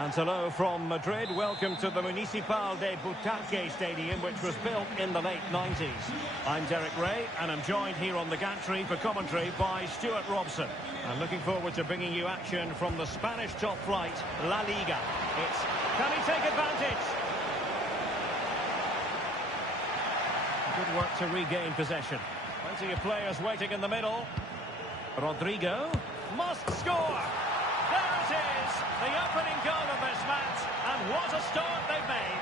And hello from Madrid. Welcome to the Municipal de Butarque Stadium, which was built in the late 90s. I'm Derek Ray, and I'm joined here on the gantry for commentary by Stuart Robson. I'm looking forward to bringing you action from the Spanish top flight, La Liga. Can he take advantage? Good work to regain possession. Plenty of players waiting in the middle. Rodrigo must score. There it is, the opening goal of this match, and what a start they've made.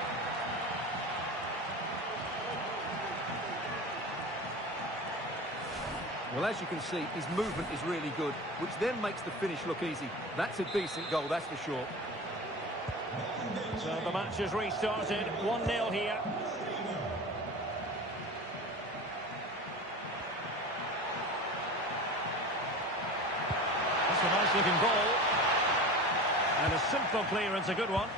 Well, as you can see, his movement is really good, which then makes the finish look easy. That's a decent goal, that's for sure. So the match has restarted, 1-0 here. That's a nice-looking ball. And a simple clearance, a good one.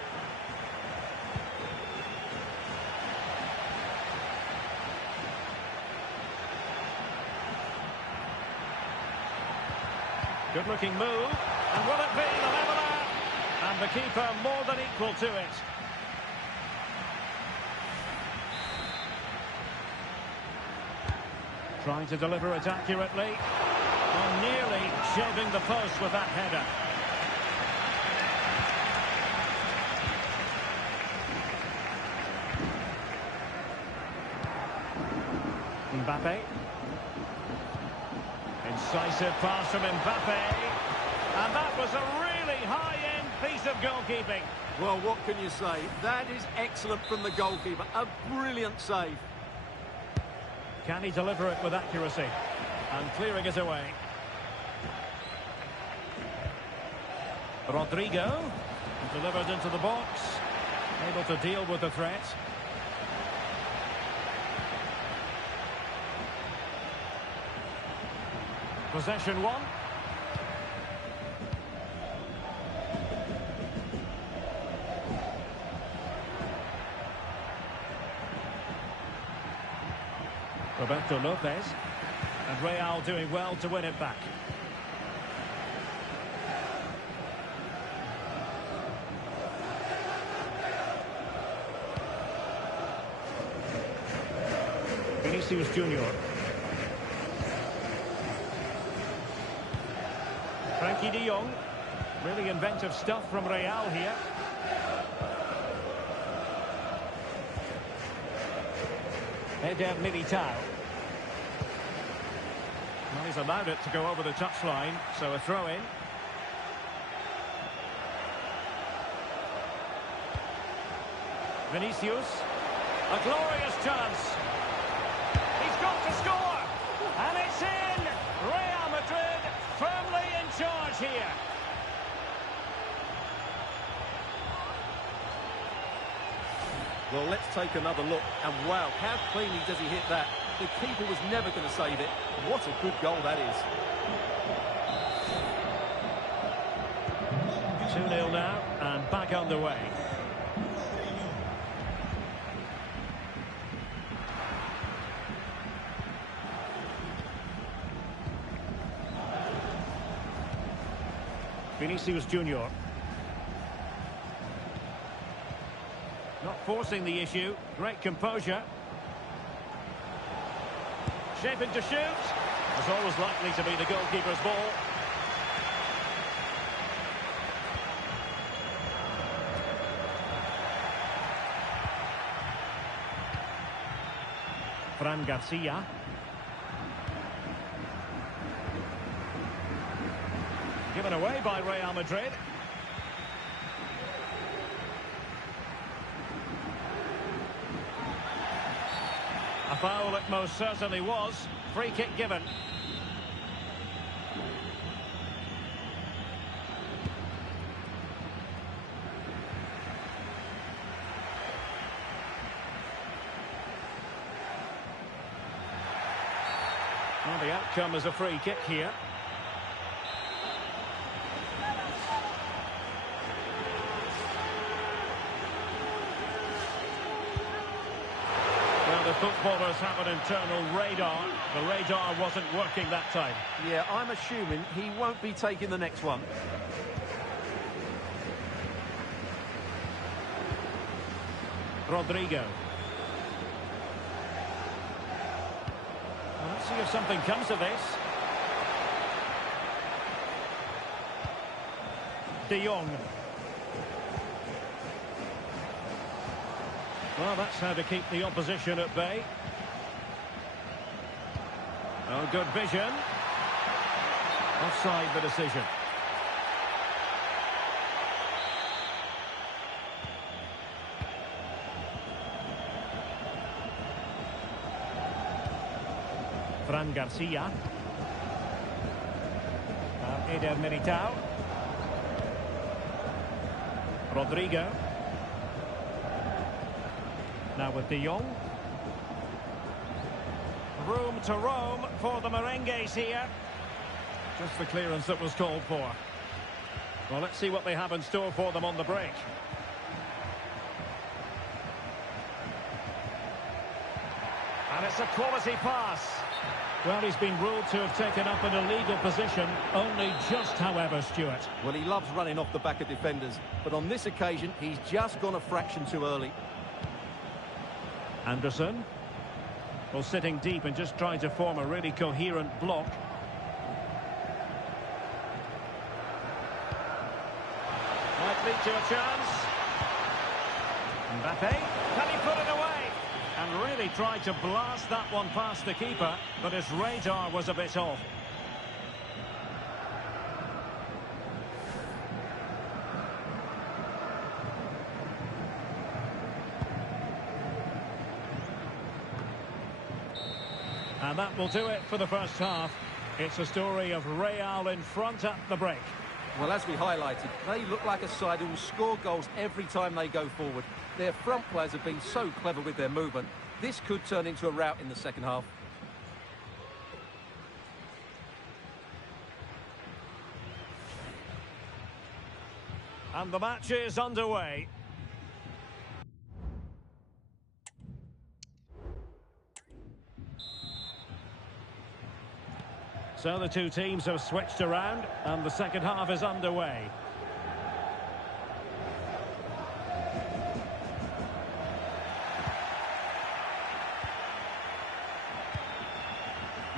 Good-looking move. And will it be the leveller? And the keeper more than equal to it. Trying to deliver it accurately. And nearly shaving the post with that header. Mbappe. Incisive pass from Mbappe. And that was a really high-end piece of goalkeeping. Well, what can you say? That is excellent from the goalkeeper. A brilliant save. Can he deliver it with accuracy? And clearing it away. Rodrigo. Delivered into the box. Able to deal with the threat. Possession one. Roberto Lopez. And Real doing well to win it back. Vinicius Junior. Frankie de Jong. Really inventive stuff from Real here. Eder Militao. Well, he's allowed it to go over the touchline, so a throw-in. Vinicius. A glorious chance. He's got to score. And it's in. Real Madrid firmly in charge here. Well, let's take another look. And wow, how cleanly does he hit that? The keeper was never going to save it. What a good goal that is. 2-0 now, and back underway. Vinicius Junior. Not forcing the issue. Great composure. Shaping to shoot. It's always likely to be the goalkeeper's ball. Fran Garcia. Given away by Real Madrid. A foul it most certainly was. Free kick given. Well, the outcome is a free kick here. Well, the footballers have an internal radar. The radar wasn't working that time. Yeah, I'm assuming he won't be taking the next one. Rodrigo. Well, let's see if something comes of this. De Jong. Well, that's how to keep the opposition at bay. Oh, good vision. Offside the decision. Fran Garcia. Eder Militao. Rodrigo. Now with De Jong. Room to roam for the Merengues here. Just the clearance that was called for. Well, let's see what they have in store for them on the break. And it's a quality pass. Well, he's been ruled to have taken up an illegal position. Only just, however, Stuart. Well, he loves running off the back of defenders, but on this occasion, he's just gone a fraction too early. Anderson. Well, sitting deep and just trying to form a really coherent block. Might lead to a chance. Mbappe. Can he put it away? And really tried to blast that one past the keeper, but his radar was a bit off. And that will do it for the first half. It's a story of Real in front at the break. Well, as we highlighted, they look like a side who will score goals every time they go forward. Their front players have been so clever with their movement. This could turn into a rout in the second half. And the match is underway. So the two teams have switched around and the second half is underway.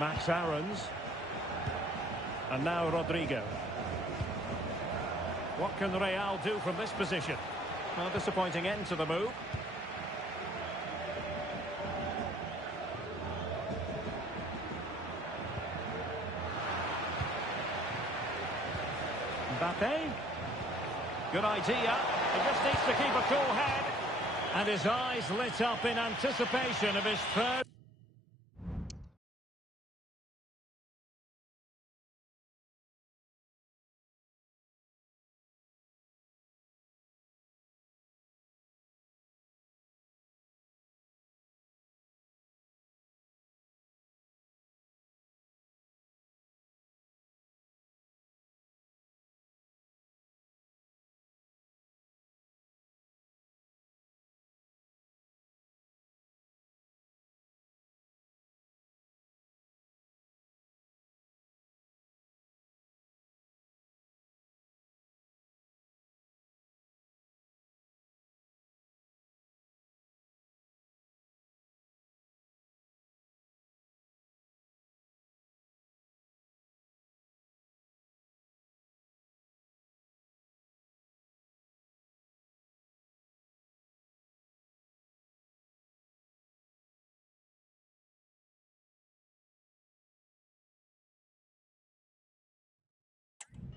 Max Aarons. And now Rodrigo. What can Real do from this position? A disappointing end to the move. Mbappe. Good idea. He just needs to keep a cool head. And his eyes lit up in anticipation of his third.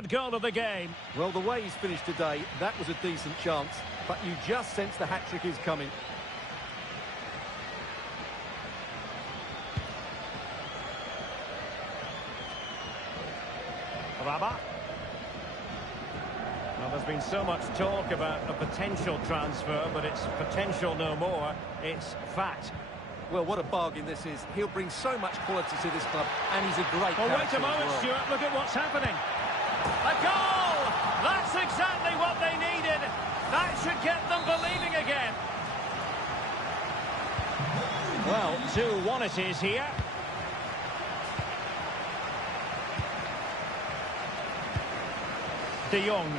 Goal of the game. Well, the way he's finished today, that was a decent chance, but you just sense the hat-trick is coming. Rabat. Well, there's been so much talk about a potential transfer, but it's potential no more. It's fact. Well, what a bargain this is. He'll bring so much quality to this club, and he's a great Well, wait character a moment, as well. Stuart. Look at what's happening. A goal! That's exactly what they needed. That should get them believing again. Well, 2-1 it is here. De Jong.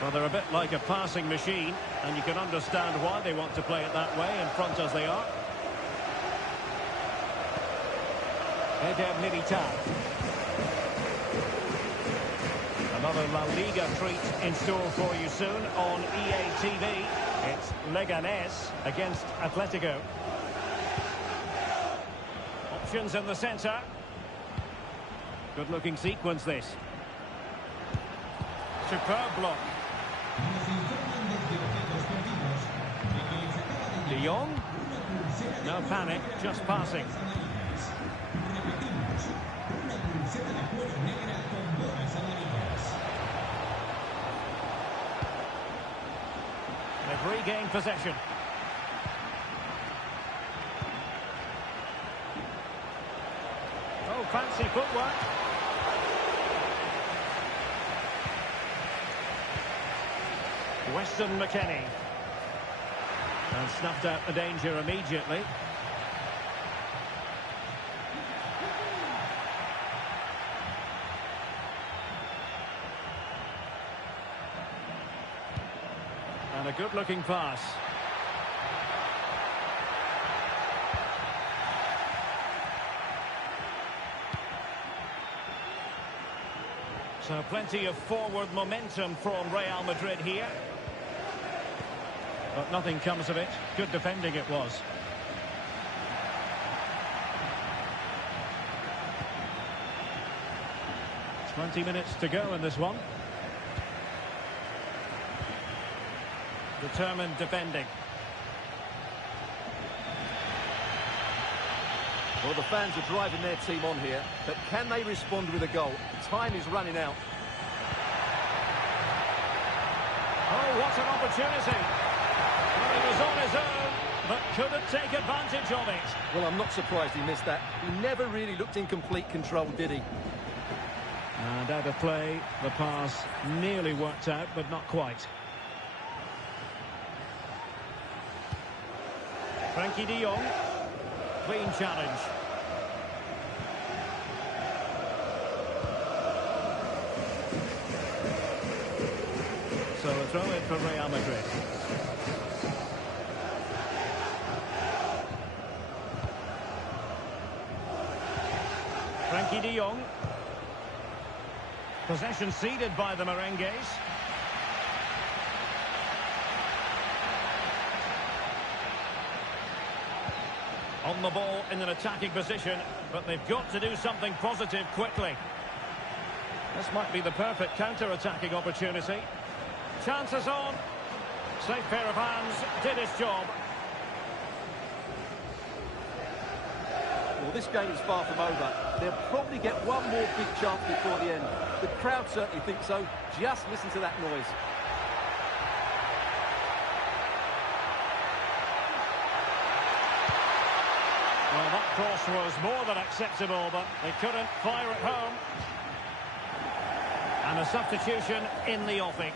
Well, they're a bit like a passing machine. And you can understand why they want to play it that way, in front as they are. Eder Militao. Another La Liga treat in store for you soon on EA TV. It's Leganés against Atletico. Options in the centre. Good-looking sequence, this. Superb block. De Jong. No panic, just passing. They've regained possession. Oh, fancy footwork. Weston McKennie. And snuffed out the danger immediately. And a good-looking pass. So plenty of forward momentum from Real Madrid here. But nothing comes of it. Good defending it was. "20 minutes to go in this one. Determined defending. Well, the fans are driving their team on here, but can they respond with a goal? Time is running out. Oh, what an opportunity. Well, he was on his own, but couldn't take advantage of it. Well, I'm not surprised he missed that. He never really looked in complete control, did he? And out of play, the pass nearly worked out, but not quite. Frankie de Jong. Clean challenge. So a throw in for Real Madrid. Frankie de Jong. Possession ceded by the Merengues. On the ball in an attacking position, but they've got to do something positive quickly. This might be the perfect counter-attacking opportunity. Chances on. Safe pair of hands, did his job. Well, this game is far from over. They'll probably get one more big chance before the end. The crowd certainly think so. Just listen to that noise. Well, that cross was more than acceptable, but they couldn't fire it home. And a substitution in the offing.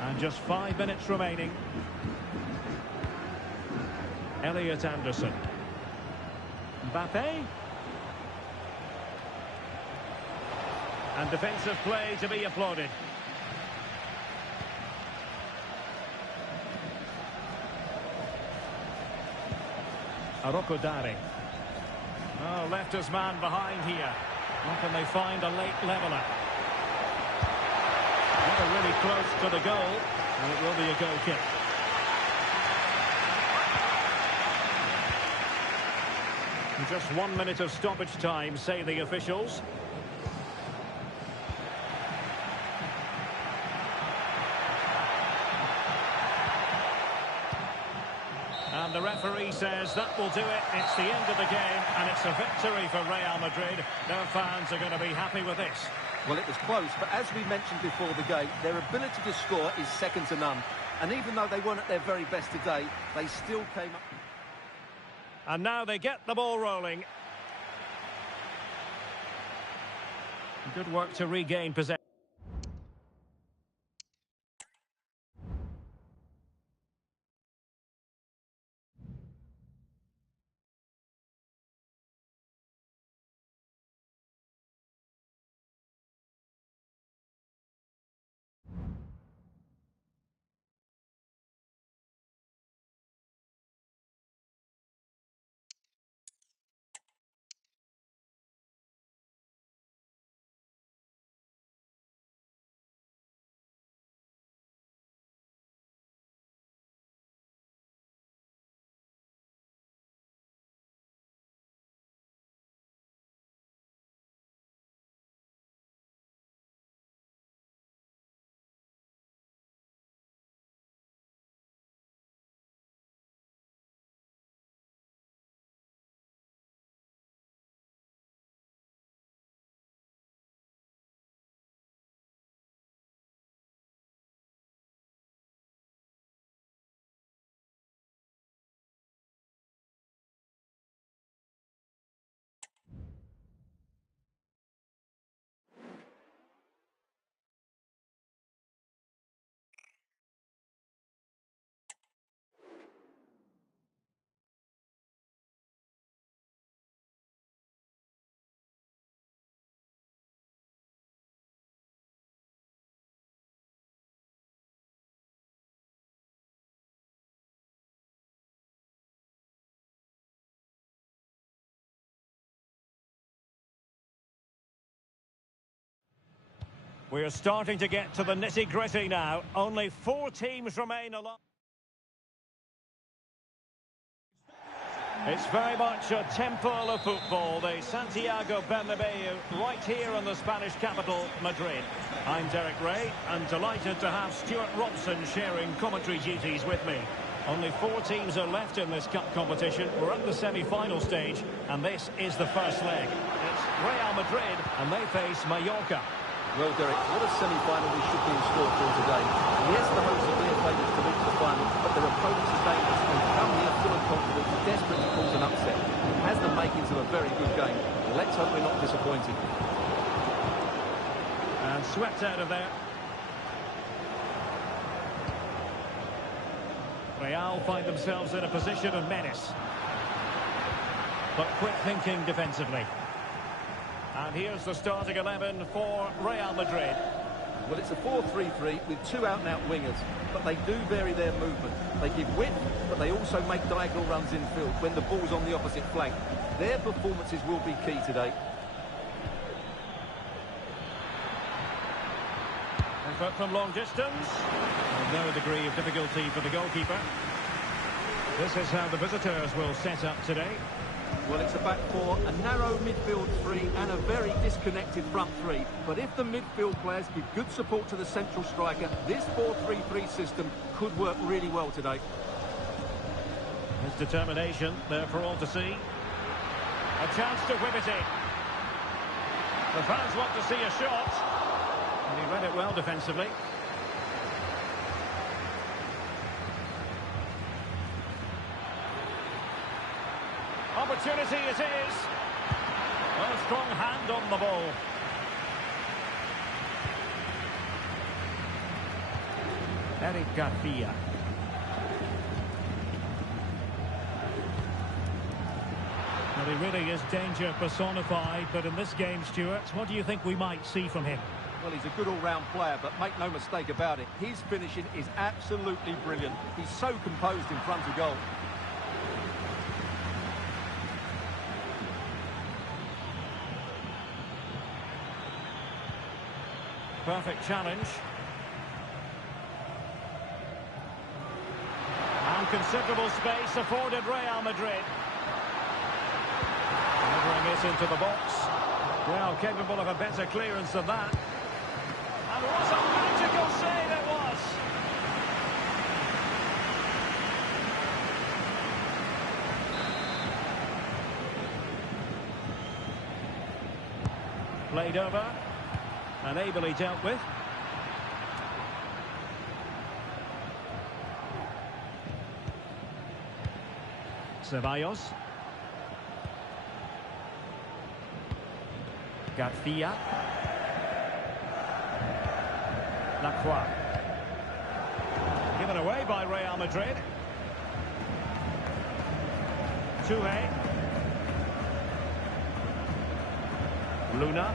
And just 5 minutes remaining. Elliot Anderson. Mbappe. And defensive play to be applauded. Araujo Dari. Oh, left his man behind here. How can they find a late leveller? Never really close to the goal, and it will be a goal kick. Just 1 minute of stoppage time, say the officials. And the referee says that will do it. It's the end of the game, and it's a victory for Real Madrid. Their fans are going to be happy with this. Well, it was close, but as we mentioned before the game, their ability to score is second to none. And even though they weren't at their very best today, they still came up. And now they get the ball rolling. Good work to regain possession. We're starting to get to the nitty-gritty now. Only 4 teams remain alive. It's very much a temple of football, the Santiago Bernabeu, right here in the Spanish capital, Madrid. I'm Derek Ray, and delighted to have Stuart Robson sharing commentary duties with me. Only 4 teams are left in this cup competition. We're at the semi-final stage, and this is the first leg. It's Real Madrid, and they face Mallorca. Well, Derek, what a semi-final we should be in store for today. Yes, the hosts are clear favourites to reach the final, but their opponents are dangerous and come here full of confidence, desperate to cause an upset. It has the makings of a very good game. Let's hope we're not disappointed. And swept out of there. Real find themselves in a position of menace. But quick thinking defensively. And here's the starting 11 for Real Madrid. Well, it's a 4-3-3 with 2 out-and-out wingers, but they do vary their movement. They give width, but they also make diagonal runs infield when the ball's on the opposite flank. Their performances will be key today. Effort from long distance. No degree of difficulty for the goalkeeper. This is how the visitors will set up today. Well, it's a back 4, a narrow midfield 3 and a very disconnected front 3. But if the midfield players give good support to the central striker, this 4-3-3 system could work really well today. His determination there for all to see. A chance to whip it in. The fans want to see a shot. And he read it well defensively. Opportunity it is. Well, a strong hand on the ball. Eric Garcia. Well, he really is danger personified, but in this game, Stuart, what do you think we might see from him? Well, he's a good all-round player, but make no mistake about it, his finishing is absolutely brilliant. He's so composed in front of goal. Perfect challenge. And considerable space afforded Real Madrid. Delivering this into the box. Well, capable of a better clearance than that. And what a magical save it was! Played over. And ably dealt with. Ceballos. Garcia. Lacroix. Given away by Real Madrid. Touré. Luna.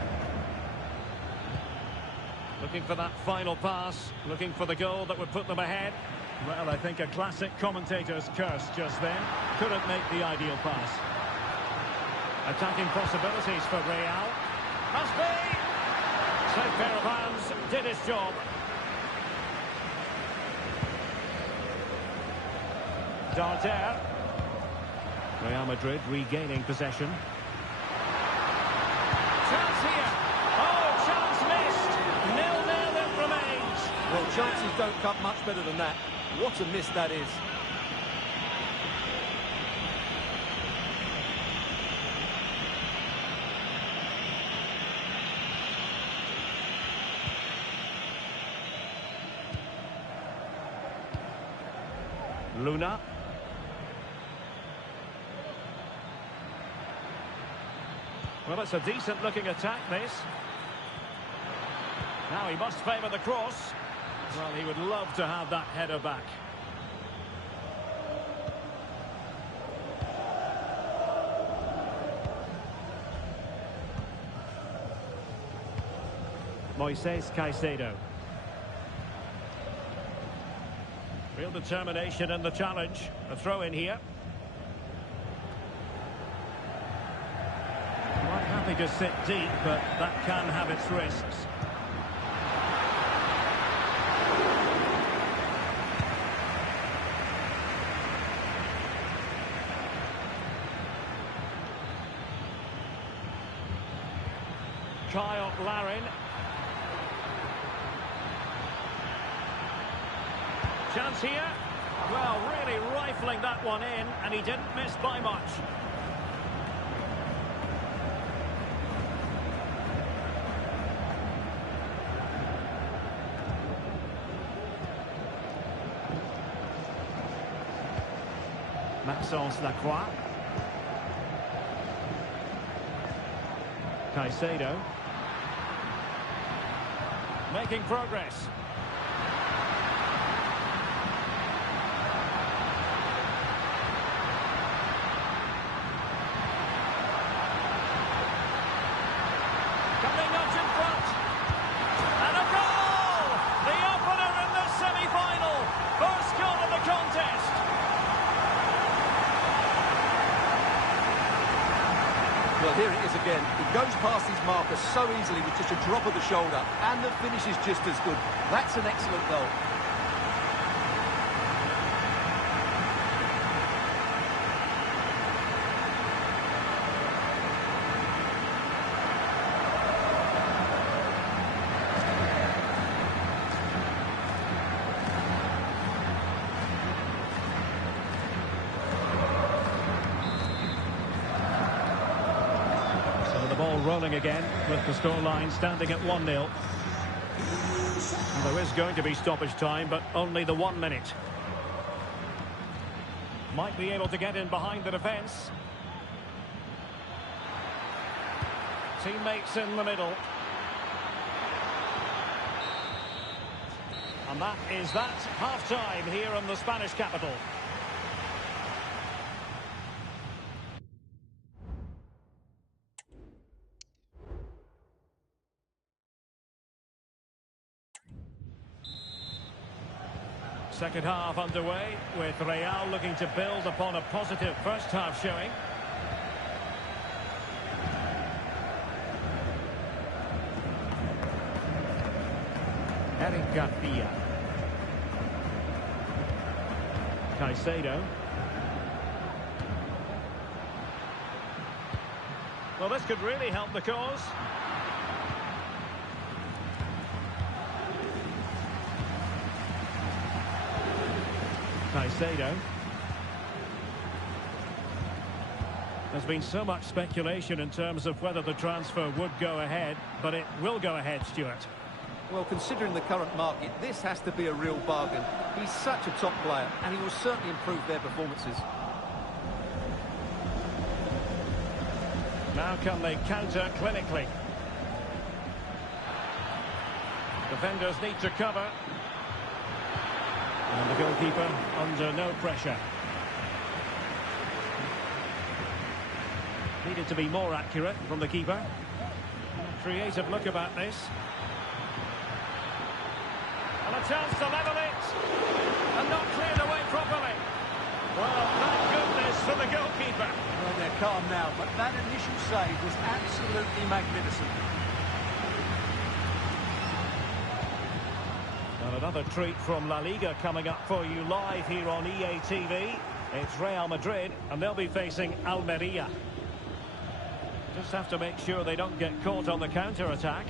Looking for that final pass, looking for the goal that would put them ahead. Well, I think a classic commentator's curse just then. Couldn't make the ideal pass. Attacking possibilities for Real. Must be! Safe pair of hands, did his job. Darder. Real Madrid regaining possession. Chance here. Oh, chance missed. 0-0 it remains. Well, chances don't come much better than that. What a miss that is. Luna. Well, it's a decent-looking attack, this. Now he must favour the cross. Well, he would love to have that header back. Moises Caicedo. Real determination in the challenge. A throw in here. Quite happy to sit deep, but that can have its risks. Kyle Larin. Chance here. Well, really rifling that one in, and he didn't miss by much. Maxence Lacroix. Caicedo. Making progress. Coming up in front. And a goal! The opener in the semi-final. First goal of the contest. Well, here it is again. He goes past his marker so easily with just a drop of the shoulder, and the finish is just as good. That's an excellent goal. Ball rolling again with the scoreline standing at 1-0. There is going to be stoppage time, but only the 1 minute. Might be able to get in behind the defence. Teammates in the middle. And that is that half-time here in the Spanish capital. Second half underway, with Real looking to build upon a positive first half showing. Eric Garcia. Caicedo. Well, this could really help the cause. Caicedo. There's been so much speculation in terms of whether the transfer would go ahead, but it will go ahead, Stuart. Well, considering the current market, this has to be a real bargain. He's such a top player, and he will certainly improve their performances. Now can they counter clinically? Defenders need to cover. And the goalkeeper under no pressure. Needed to be more accurate from the keeper. Creative look about this. And a chance to level it. And not cleared away properly. Well, thank goodness for the goalkeeper. Well, they're calm now, but that initial save was absolutely magnificent. And another treat from La Liga coming up for you live here on EA TV. It's Real Madrid, and they'll be facing Almeria. Just have to make sure they don't get caught on the counter-attack.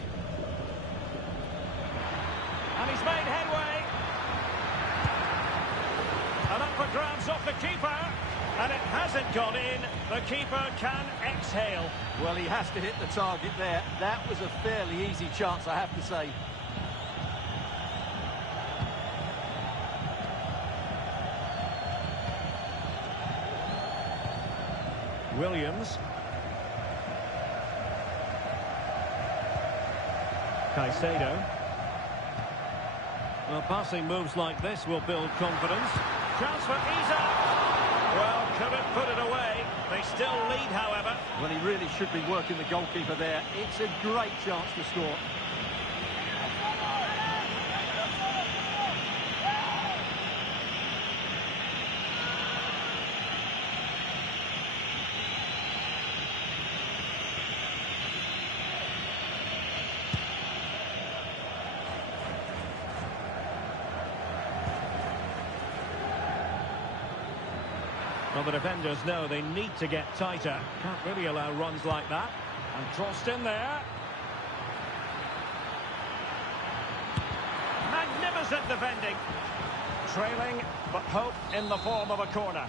And he's made headway. And up for grabs off the keeper. And it hasn't gone in. The keeper can exhale. Well, he has to hit the target there. That was a fairly easy chance, I have to say. Williams. Caicedo. Well, passing moves like this will build confidence. Chance for Isak. Well, couldn't put it away. They still lead, however. Well, he really should be working the goalkeeper there. It's a great chance to score. Well, the defenders know they need to get tighter. Can't really allow runs like that. And crossed in there. trailing, but hope in the form of a corner.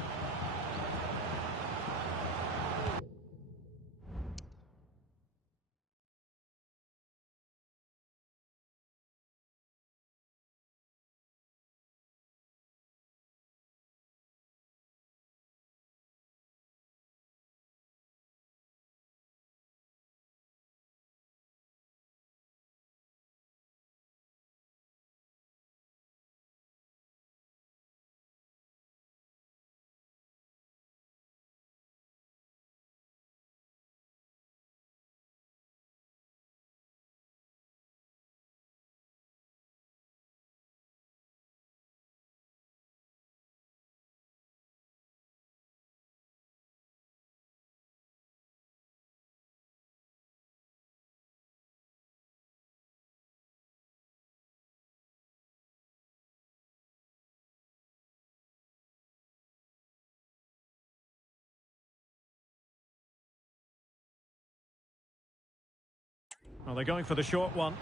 Well, they're going for the short one.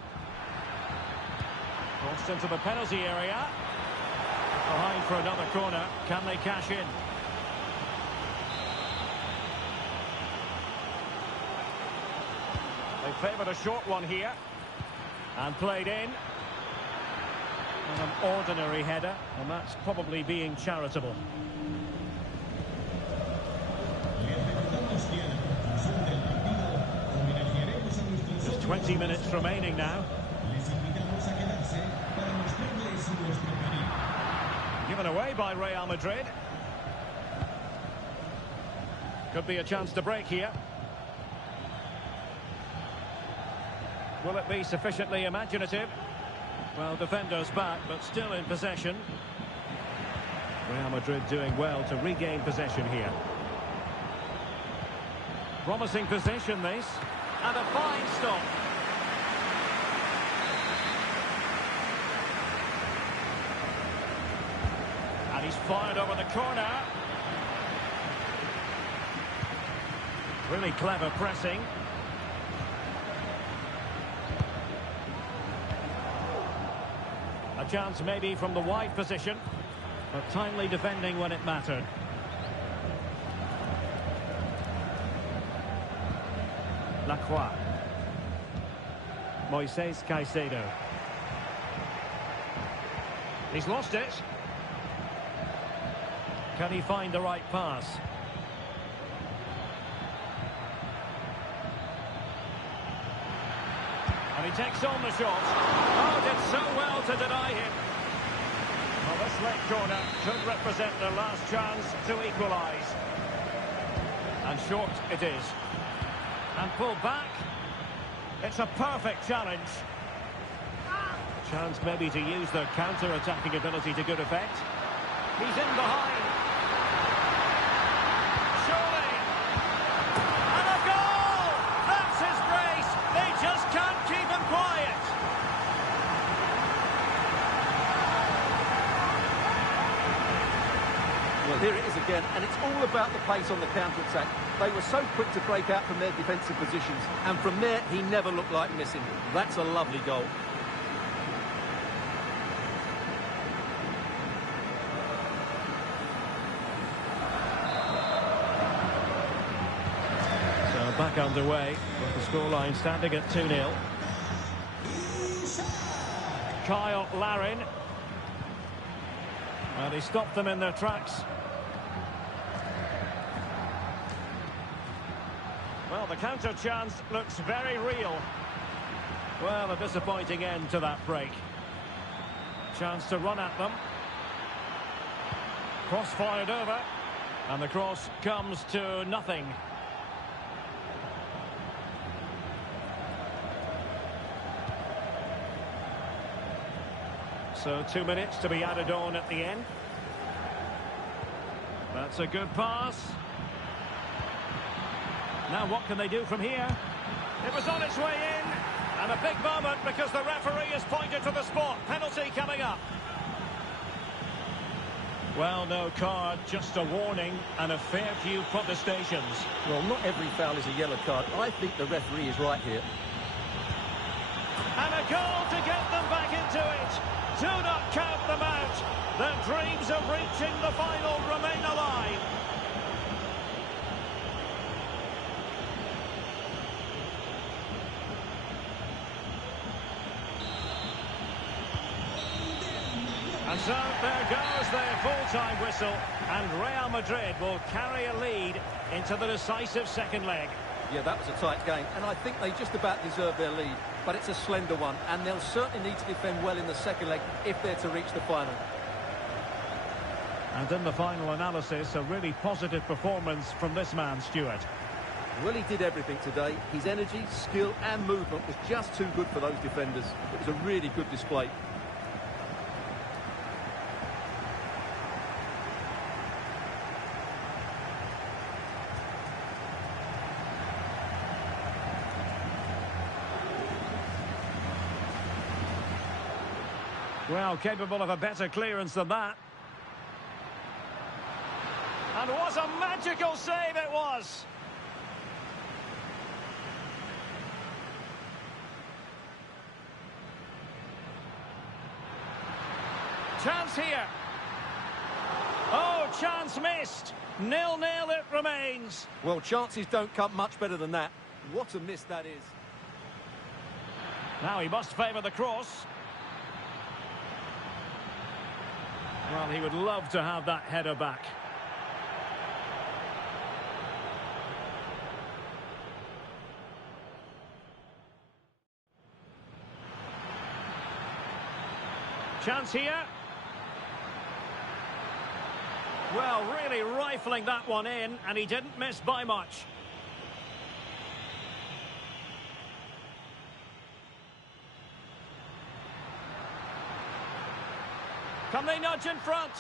Crossed into the penalty area. Behind for another corner. Can they cash in? They favoured a short one here. And played in. And an ordinary header. And that's probably being charitable. Just 20 minutes remaining now. Given away by Real Madrid. Could be a chance to break here. Will it be sufficiently imaginative? Well, defenders back, but still in possession. Real Madrid doing well to regain possession here. Promising position, this. And a fine stop. And he's fired over the corner. Really clever pressing. A chance maybe from the wide position, but timely defending when it mattered. Lacroix. Moises Caicedo. He's lost it. Can he find the right pass? And he takes on the shot. Oh, did so well to deny him. Well, this late corner could represent their last chance to equalise. And short it is. And pulled back. It's a perfect challenge. Chance maybe to use their counter-attacking ability to good effect. He's in behind. Surely. And a goal! That's his brace. They just can't keep him quiet. Well, here it is again, and it's all about the pace on the counter-attack. They were so quick to break out from their defensive positions, and from there, he never looked like missing. That's a lovely goal. So back underway, with the scoreline standing at 2-0. Kyle Larin. And he stopped them in their tracks. Well, the counter chance looks very real. Well, a disappointing end to that break. Chance to run at them. Cross fired over. And the cross comes to nothing. So 2 minutes to be added on at the end. That's a good pass. Now what can they do from here? It was on its way in. And a big moment because the referee has pointed to the spot. Penalty coming up. Well, no card, just a warning and a fair few protestations. Well, not every foul is a yellow card. I think the referee is right here. And a goal to get them back into it. Do not count them out. Their dreams of reaching the final remain alive. And so there goes their full-time whistle, and Real Madrid will carry a lead into the decisive second leg. Yeah, that was a tight game, and I think they just about deserve their lead, but it's a slender one, and they'll certainly need to defend well in the second leg if they're to reach the final. And in the final analysis, a really positive performance from this man, Stuart. Well, he did everything today. His energy, skill and movement was just too good for those defenders. It was a really good display. Well, capable of a better clearance than that. And what a magical save it was! Chance here. Oh, chance missed. 0-0 it remains. Well, chances don't come much better than that. What a miss that is. Now he must favour the cross. Well, he would love to have that header back. Chance here. Well, really rifling that one in, and he didn't miss by much. Can they nudge in front?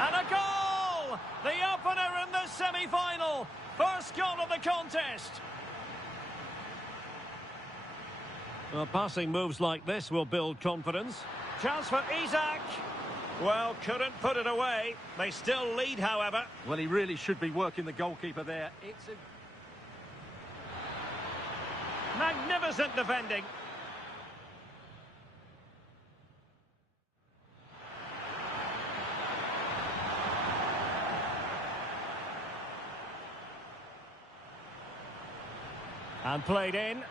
And a goal! The opener in the semi-final. First goal of the contest. Well, passing moves like this will build confidence. Chance for Isak. Well, couldn't put it away. They still lead, however. Well, he really should be working the goalkeeper there. It's a Magnificent defending. And played in.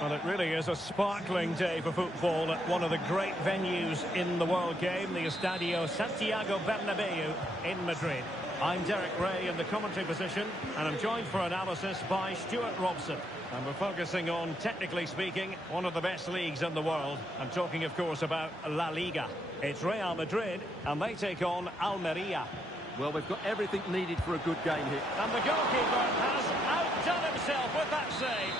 Well, it really is a sparkling day for football at one of the great venues in the world game, the Estadio Santiago Bernabeu in Madrid. I'm Derek Ray in the commentary position, and I'm joined for analysis by Stuart Robson. And we're focusing on, technically speaking, one of the best leagues in the world. I'm talking, of course, about La Liga. It's Real Madrid, and they take on Almeria. Well, we've got everything needed for a good game here. And the goalkeeper has outdone himself with that save.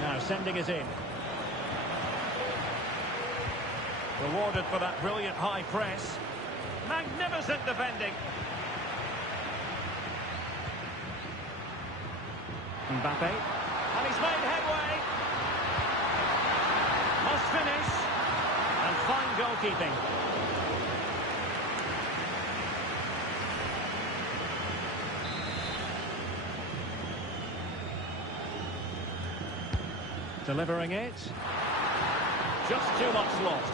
Now sending it in. Rewarded for that brilliant high press. Magnificent defending. Mbappe. And he's made headway. Must finish. And fine goalkeeping. Delivering it. Just too much lost.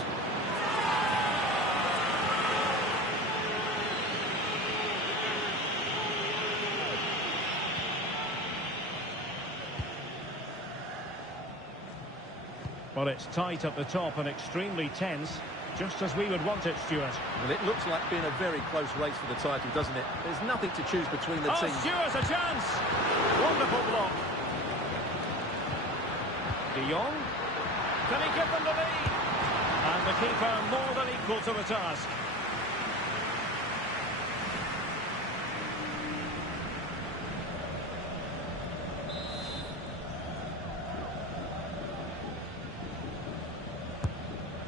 Well, it's tight at the top and extremely tense, just as we would want it, Stuart. Well, it looks like being a very close race for the title, doesn't it? There's nothing to choose between the teams. Stuart, a chance! Wonderful block. De Jong. Can he give them the lead? And the keeper more than equal to the task.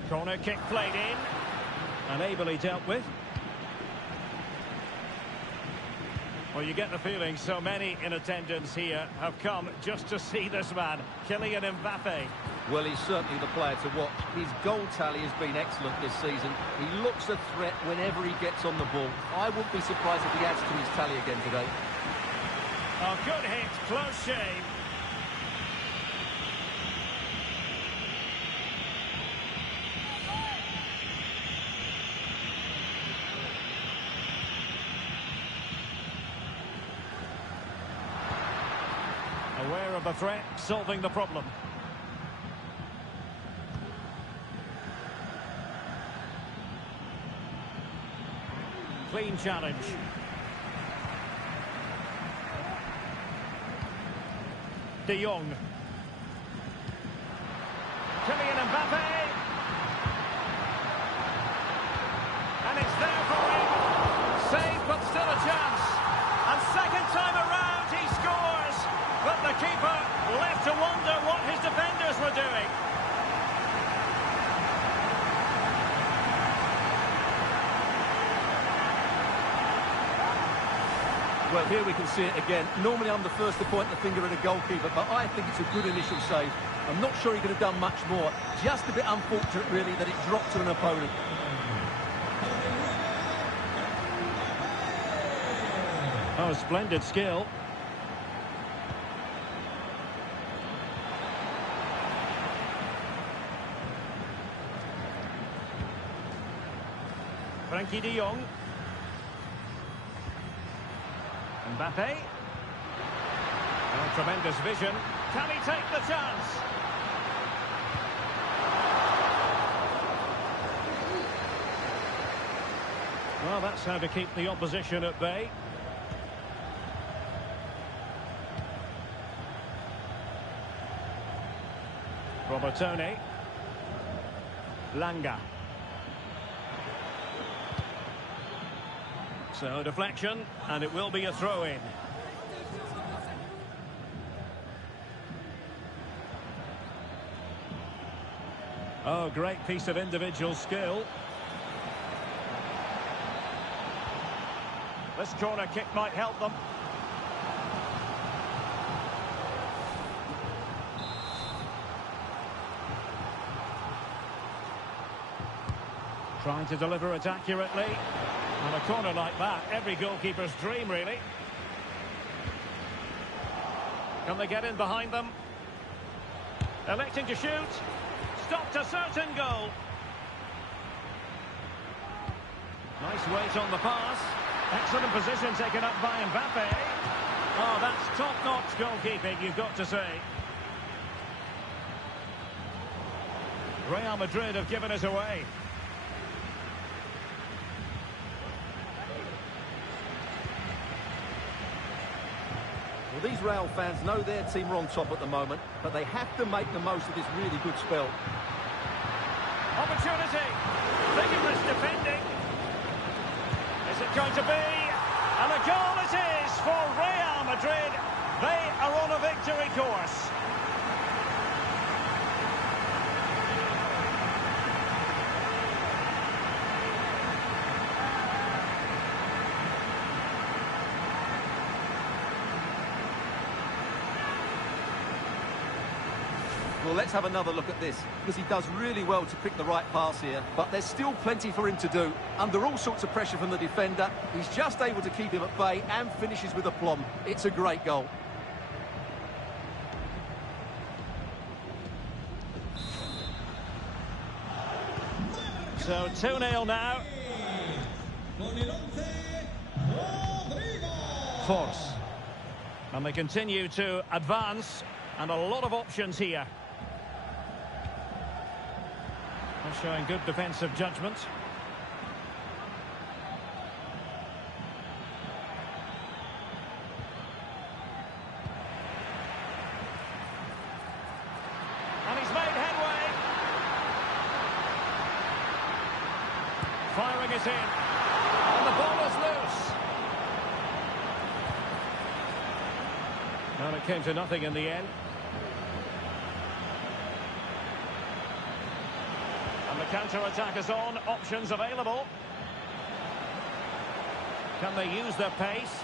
Corner kick played in. And ably dealt with. Well, you get the feeling so many in attendance here have come just to see this man, Kylian Mbappe. Well, he's certainly the player to watch. His goal tally has been excellent this season. He looks a threat whenever he gets on the ball. I wouldn't be surprised if he adds to his tally again today. A good hit, close shave. Aware of the threat, solving the problem. Clean challenge. De Jong. Kylian Mbappe. And it's there for him. Save, but still a chance. And second time around, he scores. But the keeper left to wonder what his defenders were doing. Well, here we can see it again. Normally I'm the first to point the finger at a goalkeeper, but I think it's a good initial save. I'm not sure he could have done much more. Just a bit unfortunate, really, that it dropped to an opponent. Oh, splendid skill. Frenkie de Jong. Mbappe. Oh, tremendous vision. Can he take the chance? Well, that's how to keep the opposition at bay. Robertone. Langa. So deflection, and it will be a throw-in. Oh, great piece of individual skill. This corner kick might help them. Trying to deliver it accurately. And a corner like that, every goalkeeper's dream, really. Can they get in behind them? Electing to shoot. Stopped a certain goal. Nice weight on the pass. Excellent position taken up by Mbappe. Oh, that's top-notch goalkeeping, you've got to say. Real Madrid have given us away. Well, these Real fans know their team are on top at the moment, but they have to make the most of this really good spell. Opportunity. Vigorous defending. Is it going to be? And a goal it is for Real Madrid. They are on a victory course. Well, let's have another look at this, because he does really well to pick the right pass here, but there's still plenty for him to do. Under all sorts of pressure from the defender, he's just able to keep him at bay and finishes with aplomb. It's a great goal. So 2-0 now. Force. And they continue to advance, and a lot of options here. Showing good defensive judgment. And he's made headway. Firing it in. And the ball is loose. And it came to nothing in the end. The counter-attack is on, options available. Can they use their pace?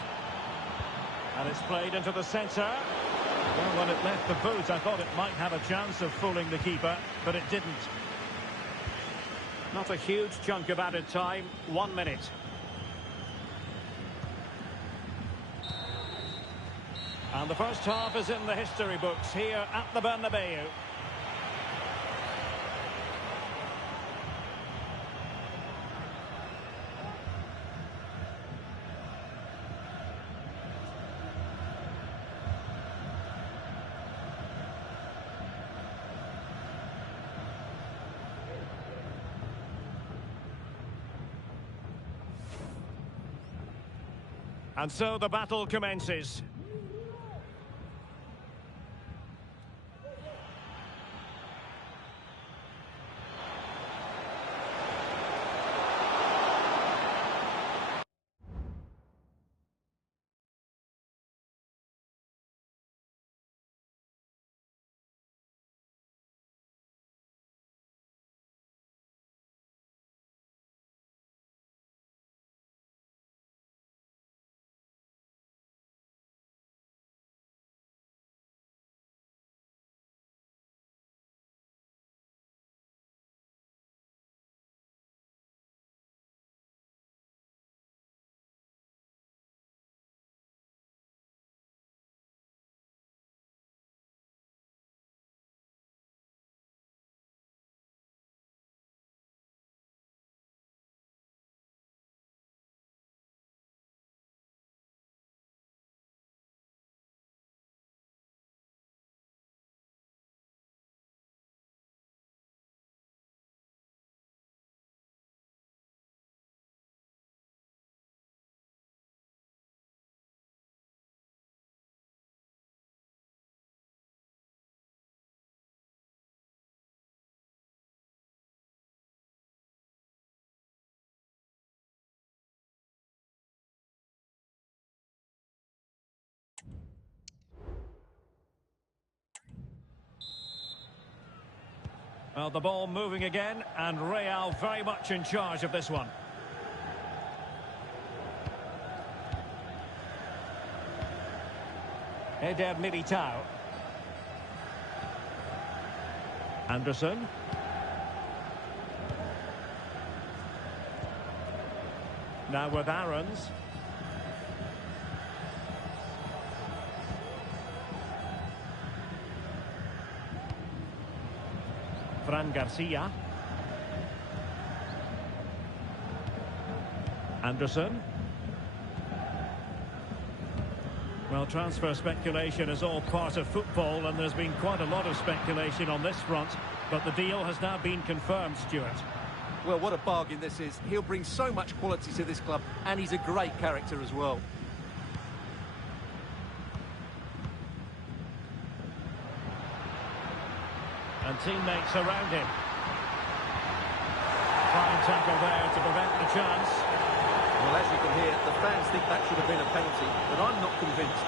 And it's played into the centre. Well, when it left the boot, I thought it might have a chance of fooling the keeper, but it didn't. Not a huge chunk of added time, 1 minute. And the first half is in the history books here at the Bernabeu. And so the battle commences. Well, the ball moving again, and Real very much in charge of this one. Eder Militao. Anderson. Now with Aarons. Fran Garcia. Anderson. Well, transfer speculation is all part of football, and there's been quite a lot of speculation on this front, but the deal has now been confirmed, Stuart. Well, what a bargain this is. He'll bring so much quality to this club, and he's a great character as well. And teammates around him. Fine tackle there to prevent the chance. Well, as you can hear, the fans think that should have been a penalty, but I'm not convinced.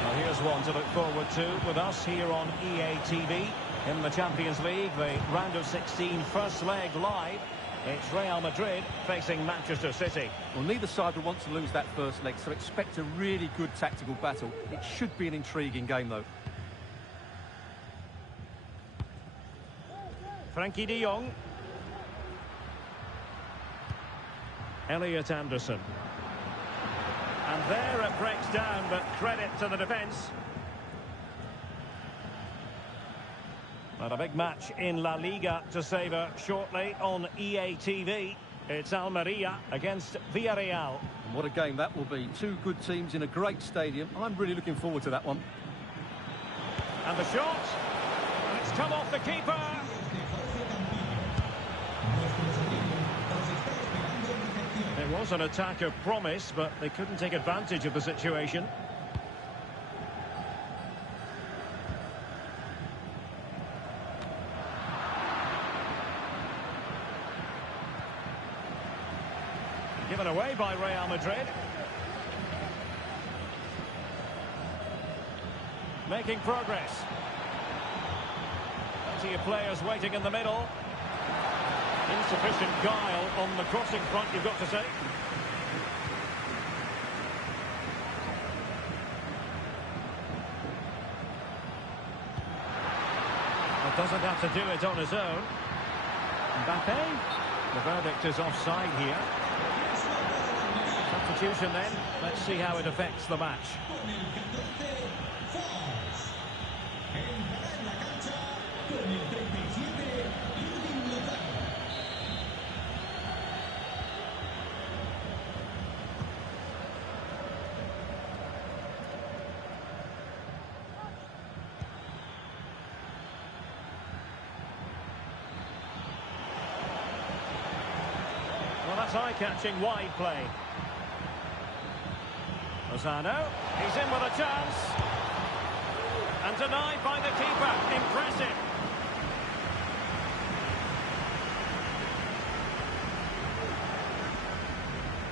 Well, here's one to look forward to with us here on EA TV. In the Champions League, the round of 16 first leg live. It's Real Madrid facing Manchester City. Well, neither side will want to lose that first leg, so expect a really good tactical battle. It should be an intriguing game, though. Frankie de Jong. Elliot Anderson. And there it breaks down, but credit to the defence. And a big match in La Liga to savour shortly on EA TV. It's Almeria against Villarreal. And what a game that will be. Two good teams in a great stadium. I'm really looking forward to that one. And the shot. And it's come off the keeper. It was an attack of promise, but they couldn't take advantage of the situation. Given away by Real Madrid. Making progress. Plenty of players waiting in the middle. Insufficient guile on the crossing front, you've got to say. Well, doesn't have to do it on his own. Mbappe. The verdict is offside here. Substitution then. Let's see how it affects the match. Well, that's eye-catching wide play. Lozano, he's in with a chance. And denied by the keeper. Impressive.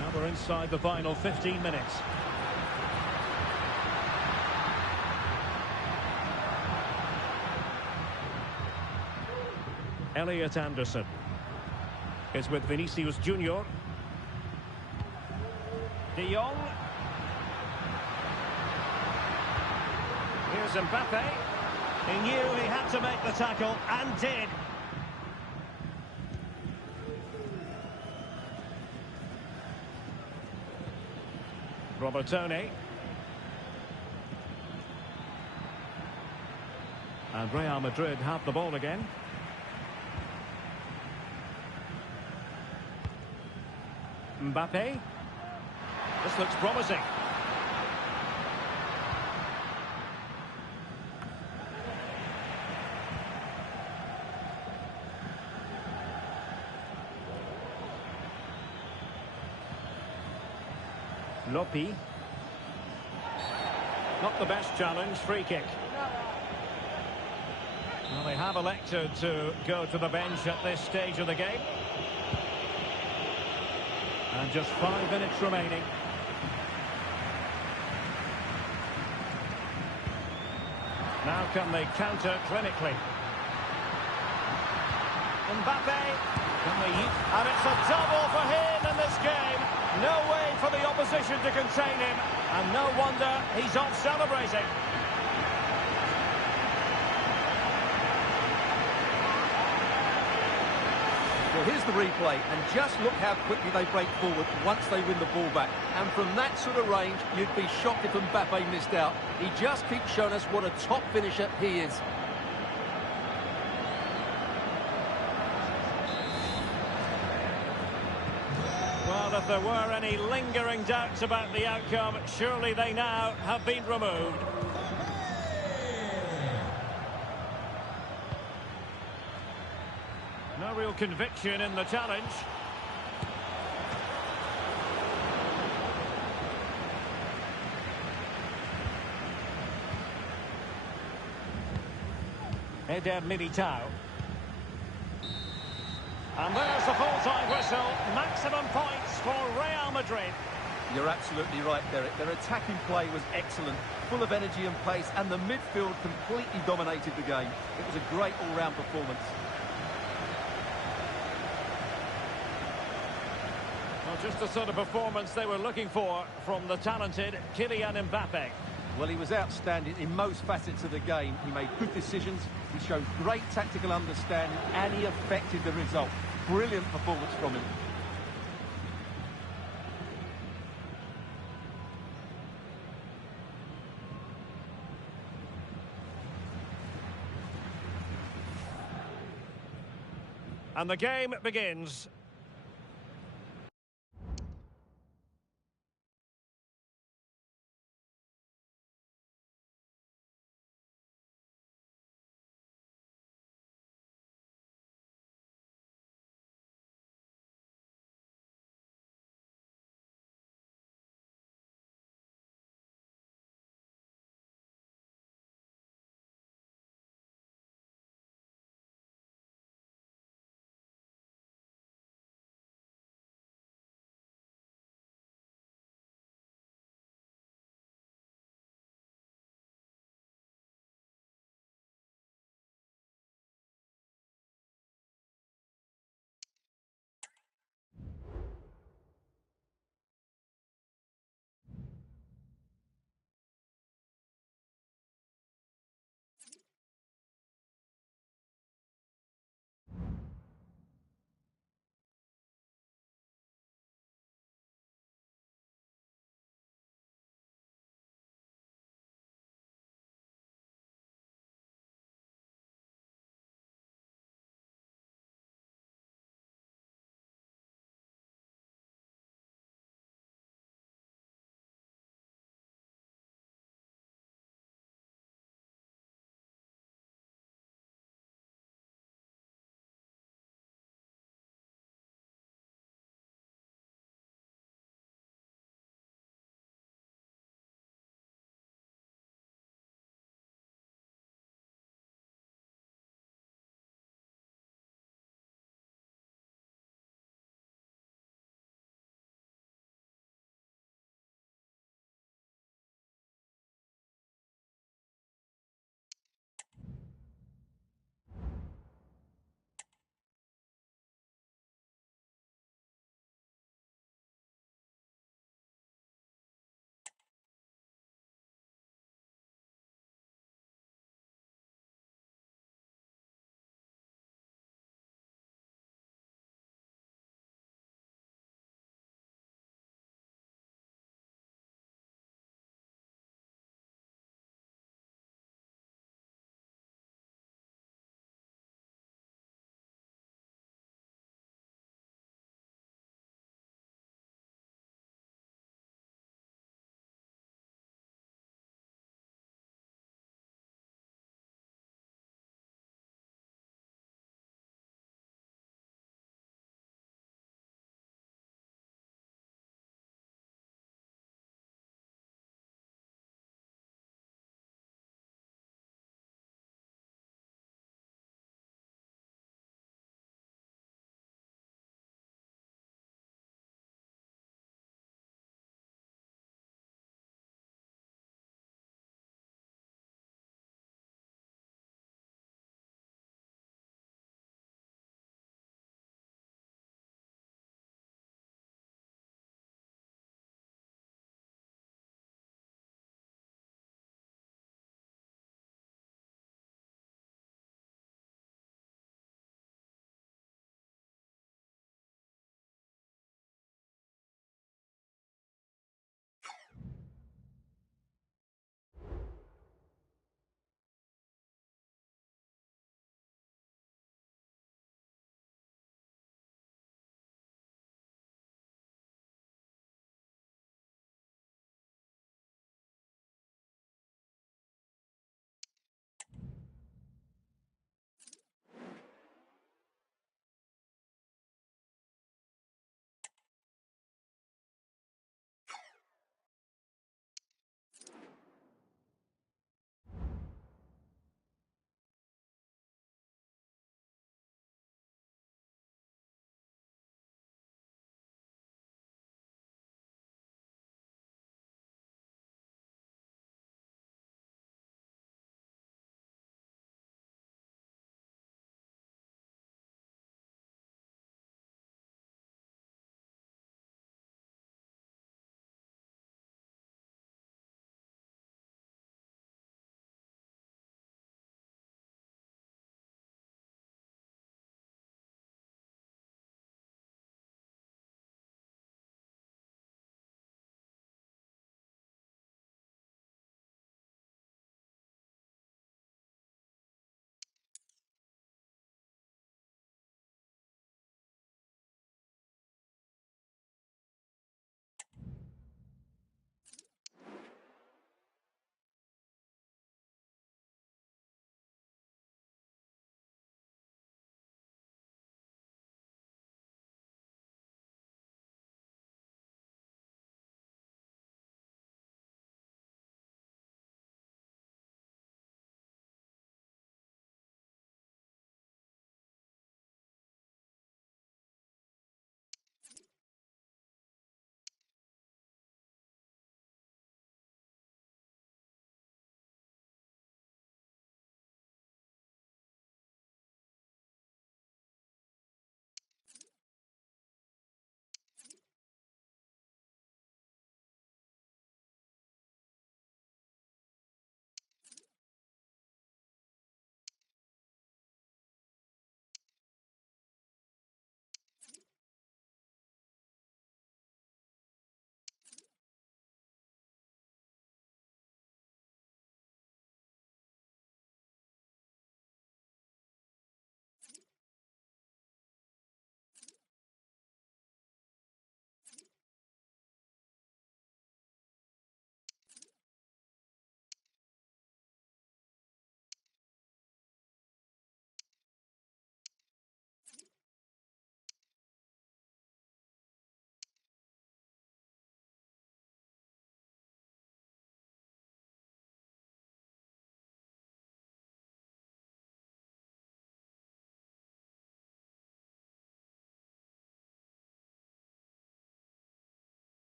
Now we're inside the final 15 minutes. Elliot Anderson is with Vinicius Junior. De Jong. Here's Mbappe. He knew he had to make the tackle and did. Robertone. And Real Madrid have the ball again. Mbappe. This looks promising. Lopi. Not the best challenge, free kick. Well, they have elected to go to the bench at this stage of the game. And just 5 minutes remaining. Now can they counter clinically? Mbappe. And it's a double for him in this game. No way for the opposition to contain him. And no wonder he's off celebrating. Well, here's the replay, and just look how quickly they break forward once they win the ball back. And from that sort of range, you'd be shocked if Mbappe missed out. He just keeps showing us what a top finisher he is. Well, the If there were any lingering doubts about the outcome, surely they now have been removed. No real conviction in the challenge. Eder Militao. And there's the full-time whistle. Maximum points for Real Madrid. You're absolutely right, Derek. Their attacking play was excellent, full of energy and pace, and the midfield completely dominated the game. It was a great all-round performance. Well, just the sort of performance they were looking for from the talented Kylian Mbappe. Well, he was outstanding in most facets of the game. He made good decisions, he showed great tactical understanding, and he affected the result. Brilliant performance from him. And the game begins.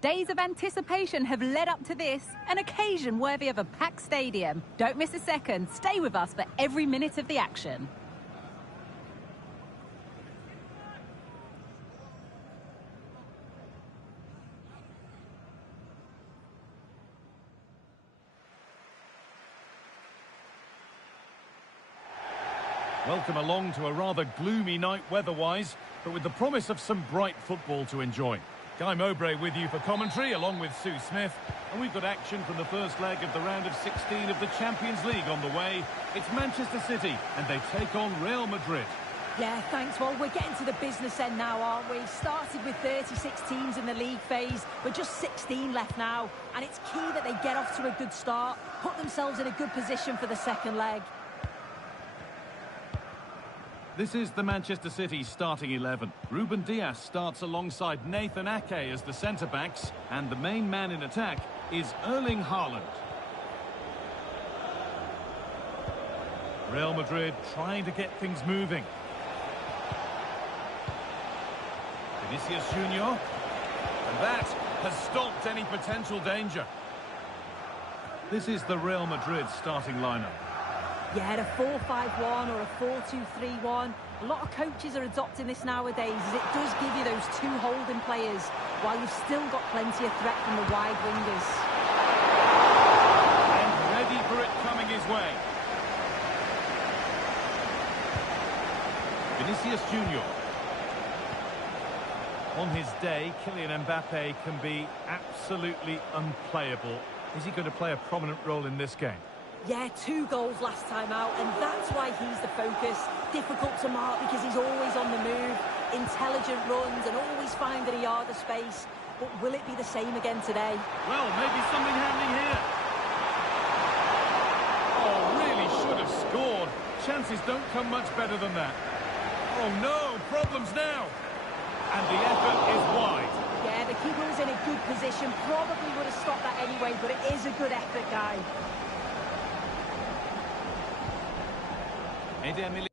Days of anticipation have led up to this, an occasion worthy of a packed stadium. Don't miss a second. Stay with us for every minute of the action. Welcome along to a rather gloomy night weather-wise, but with the promise of some bright football to enjoy. Guy Mowbray with you for commentary, along with Sue Smith. And we've got action from the first leg of the round of 16 of the Champions League on the way. It's Manchester City, and they take on Real Madrid. Yeah, thanks. Well, we're getting to the business end now, aren't we? Started with 36 teams in the league phase. We're just 16 left now. And it's key that they get off to a good start, put themselves in a good position for the second leg. This is the Manchester City starting 11. Ruben Dias starts alongside Nathan Ake as the centre-backs, and the main man in attack is Erling Haaland. Real Madrid trying to get things moving. Vinicius Junior, and that has stopped any potential danger. This is the Real Madrid starting lineup. Yeah, a 4-5-1 or a 4-2-3-1. A lot of coaches are adopting this nowadays, as it does give you those two holding players, while you've still got plenty of threat from the wide wingers. And ready for it coming his way. Vinicius Junior. On his day, Kylian Mbappe can be absolutely unplayable. Is he going to play a prominent role in this game? Yeah, 2 goals last time out, and that's why he's the focus. Difficult to mark because he's always on the move, intelligent runs, and always finding a yard of space. But will it be the same again today? Well, maybe something happening here. Oh, really should have scored. Chances don't come much better than that. Oh no, problems now. And the effort is wide. Yeah, the keeper was in a good position, probably would have stopped that anyway, but it is a good effort, Guy. Eder Militao.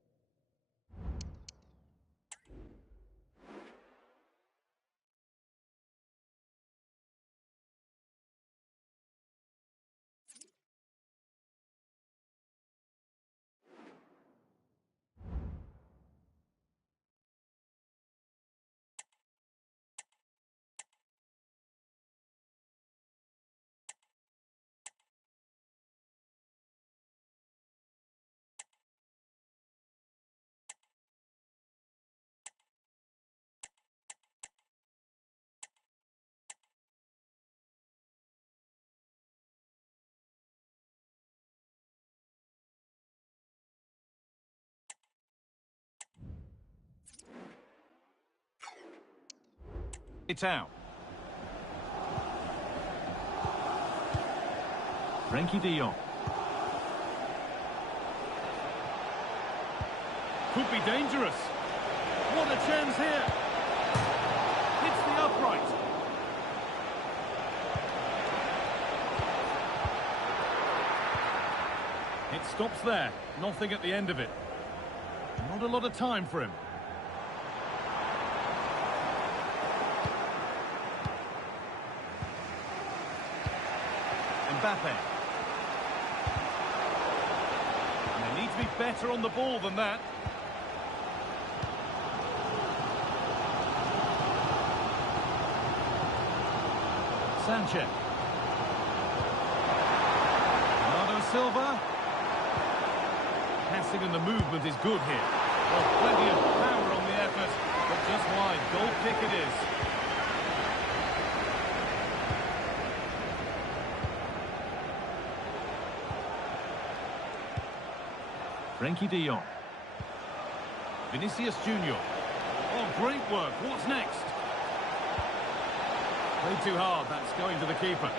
It's out. Frenkie de Jong. Could be dangerous. What a chance here. Hits the upright. It stops there. Nothing at the end of it. Not a lot of time for him. Mbappe. And they need to be better on the ball than that. Sanchez. Bernardo Silva. Passing and the movement is good here. Well, plenty of power on the effort, but just wide. Goal kick it is. Frenkie de Jong. Vinicius Junior. Oh, great work. What's next? Played too hard. That's going to the keeper.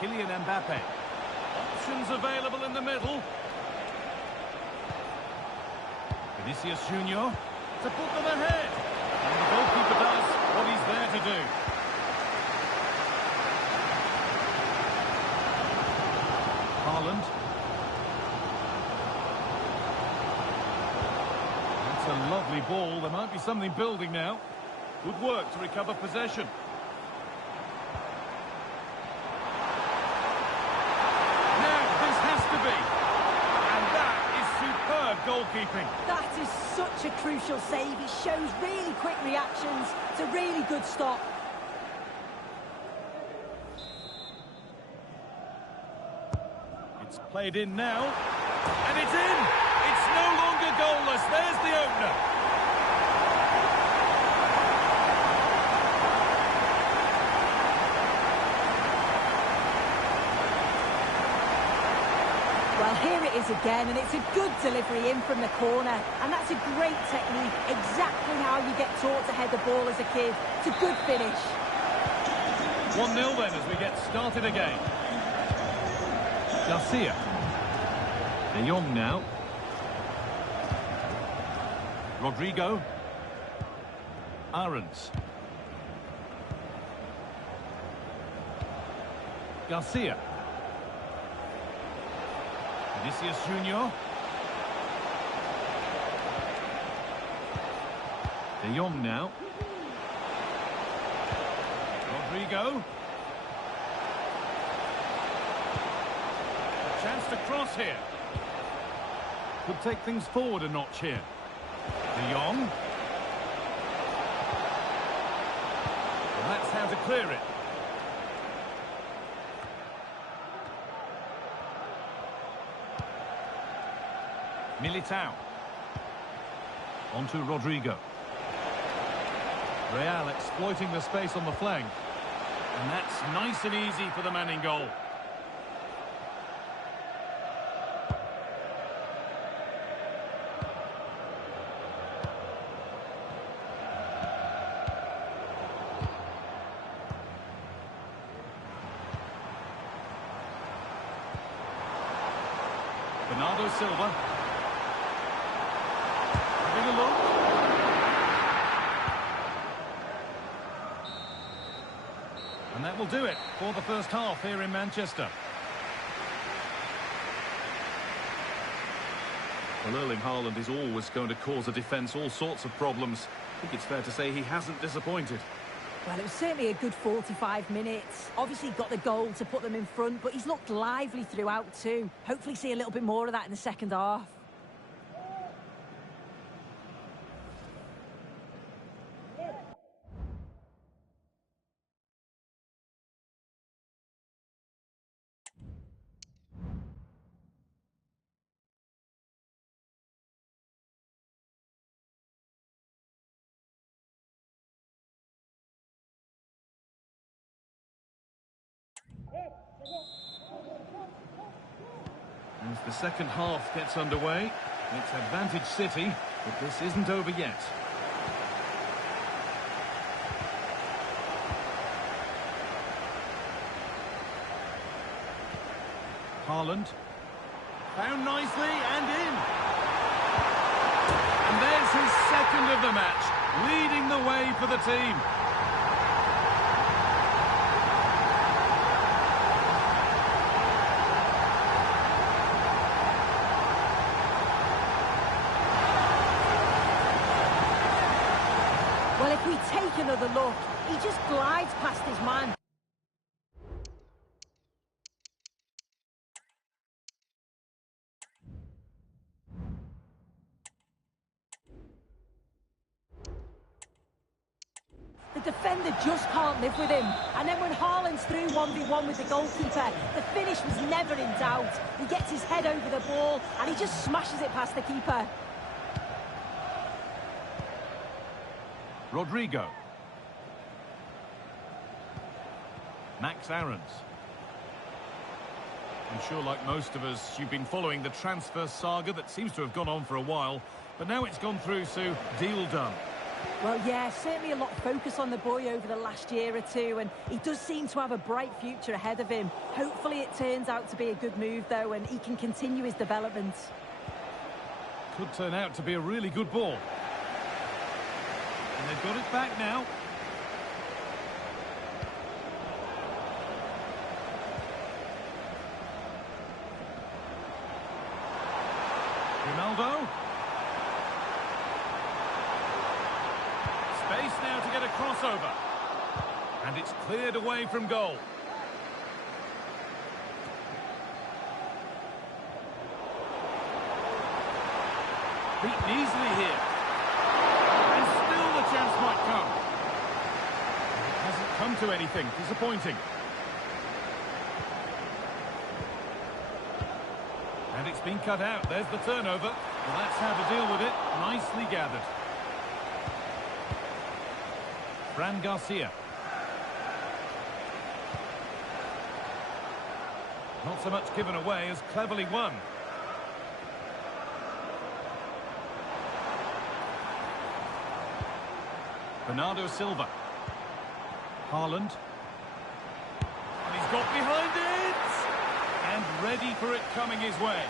Kylian Mbappe. Options available in the middle. Vinicius Junior to put them ahead. And the goalkeeper does what he's there to do. Haaland. That's a lovely ball. There might be something building now. Good work to recover possession. goalkeeping. That is such a crucial save. It shows really quick reactions. It's a really good stop. It's played in now, and it's in! It's no longer goalless. There's the opener. Well, here it is again, and it's a good delivery in from the corner. And that's a great technique, exactly how you get taught to head the ball as a kid. It's a good finish. 1-0 then as we get started again. Garcia. De Jong now. Rodrigo. Aarons. Garcia. Vinicius Junior. De Jong now. Rodrigo. A chance to cross here. Could take things forward a notch here. De Jong. Well, that's how to clear it. Militao. On to Rodrigo. Real exploiting the space on the flank. And that's nice and easy for the man in goal. Bernardo Silva. Having a look. And that will do it for the first half here in Manchester. Well, Erling Haaland is always going to cause a defence all sorts of problems. I think it's fair to say he hasn't disappointed. Well, it was certainly a good 45 minutes. Obviously got the goal to put them in front, but he's looked lively throughout too. Hopefully see a little bit more of that in the second half. As the second half gets underway, it's advantage City, but this isn't over yet. Haaland. Found nicely and in. And there's his second of the match, leading the way for the team. Well, if we take another look, he just glides past his man. The defender just can't live with him. And then when Haaland's through 1v1 with the goalkeeper, the finish was never in doubt. He gets his head over the ball and he just smashes it past the keeper. Rodrigo. Max Aarons. I'm sure, like most of us, you've been following the transfer saga that seems to have gone on for a while, but now it's gone through, so deal done. Well, yeah, certainly a lot of focus on the boy over the last year or two, and he does seem to have a bright future ahead of him. Hopefully it turns out to be a good move, though, and he can continue his development. Could turn out to be a really good ball. And they've got it back now. Ronaldo. Space now to get a crossover. And it's cleared away from goal. Beaten easily here. And still the chance might come. It hasn't come to anything. Disappointing. And it's been cut out. There's the turnover. Well, that's how to deal with it. Nicely gathered. Fran Garcia. Not so much given away as cleverly won. Bernardo Silva. Haaland. And he's got behind it! And ready for it coming his way.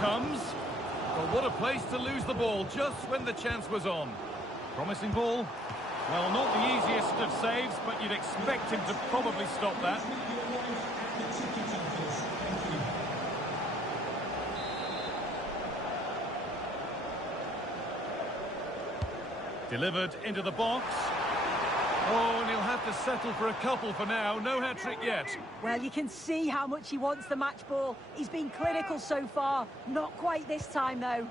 Comes. Well, what a place to lose the ball just when the chance was on. Promising ball. Well, not the easiest of saves, but you'd expect him to probably stop that. Delivered into the box. Oh, and he'll have to settle for a couple for now. No hat-trick yet. Well, you can see how much he wants the match ball. He's been clinical so far. Not quite this time, though.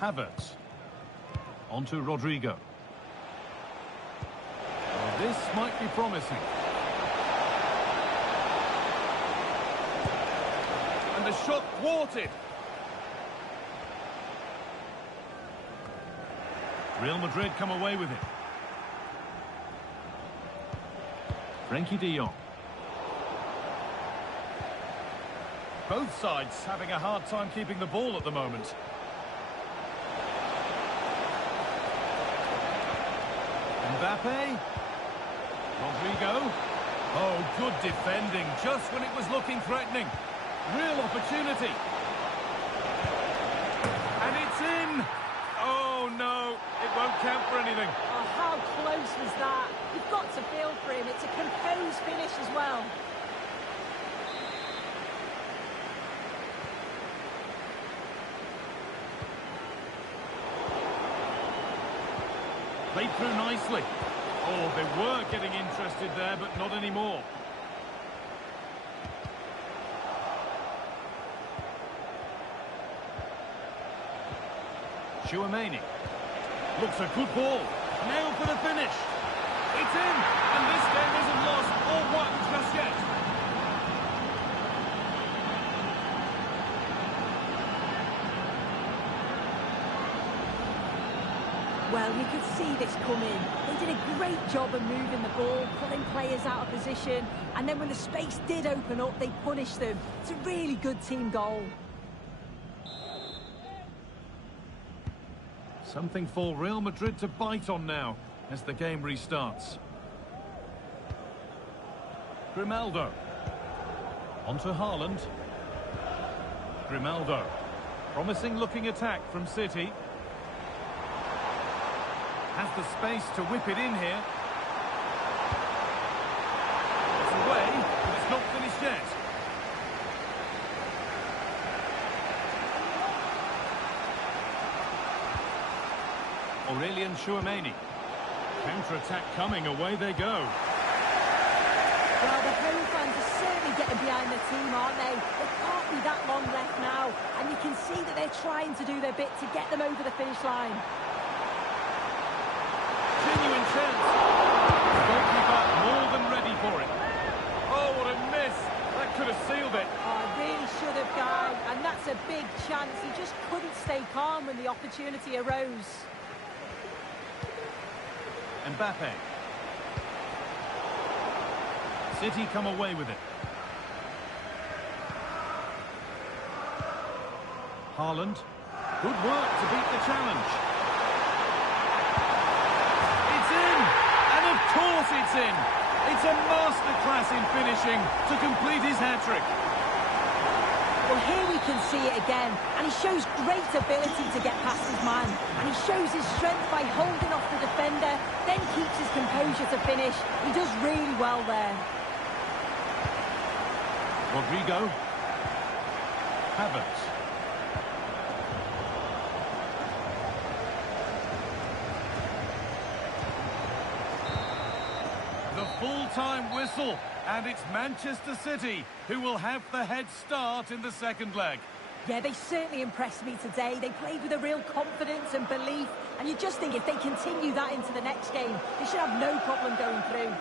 Havertz. On to Rodrigo. Well, this might be promising. And the shot thwarted. Real Madrid come away with it. Frenkie de Jong. Both sides having a hard time keeping the ball at the moment. Mbappe. Rodrigo. Oh, good defending, just when it was looking threatening. Real opportunity. it won't count for anything. Oh, how close was that? You've got to feel for him. It's a composed finish as well. Played through nicely. Oh, they were getting interested there, but not anymore. Chouameni. Looks a good ball. Now for the finish. It's in, and this game isn't lost or won just yet. Well, you could see this coming. They did a great job of moving the ball, pulling players out of position, and then when the space did open up, they punished them. It's a really good team goal. Something for Real Madrid to bite on now as the game restarts. Grimaldo. On to Haaland. Grimaldo. Promising looking attack from City. Has the space to whip it in here. It's away, but it's not finished yet. Aurelien Chouameni. Counter-attack coming, away they go. Well, the home fans are certainly getting behind the team, aren't they? There can't be that long left now, and you can see that they're trying to do their bit to get them over the finish line. Genuine chance. The goalkeeper more than ready for it. Oh, what a miss. That could have sealed it. Oh, really should have, Guy, and that's a big chance. He just couldn't stay calm when the opportunity arose. Mbappe. City come away with it. Haaland. Good work to beat the challenge. It's in! And of course it's in! It's a masterclass in finishing to complete his hat-trick. Well, here we can see it again, and he shows great ability to get past his man. And he shows his strength by holding off the defender, then keeps his composure to finish. He does really well there. Rodrigo. Havertz. The full-time whistle, and it's Manchester City who will have the head start in the second leg. Yeah, they certainly impressed me today. They played with a real confidence and belief, and you just think if they continue that into the next game, they should have no problem going through.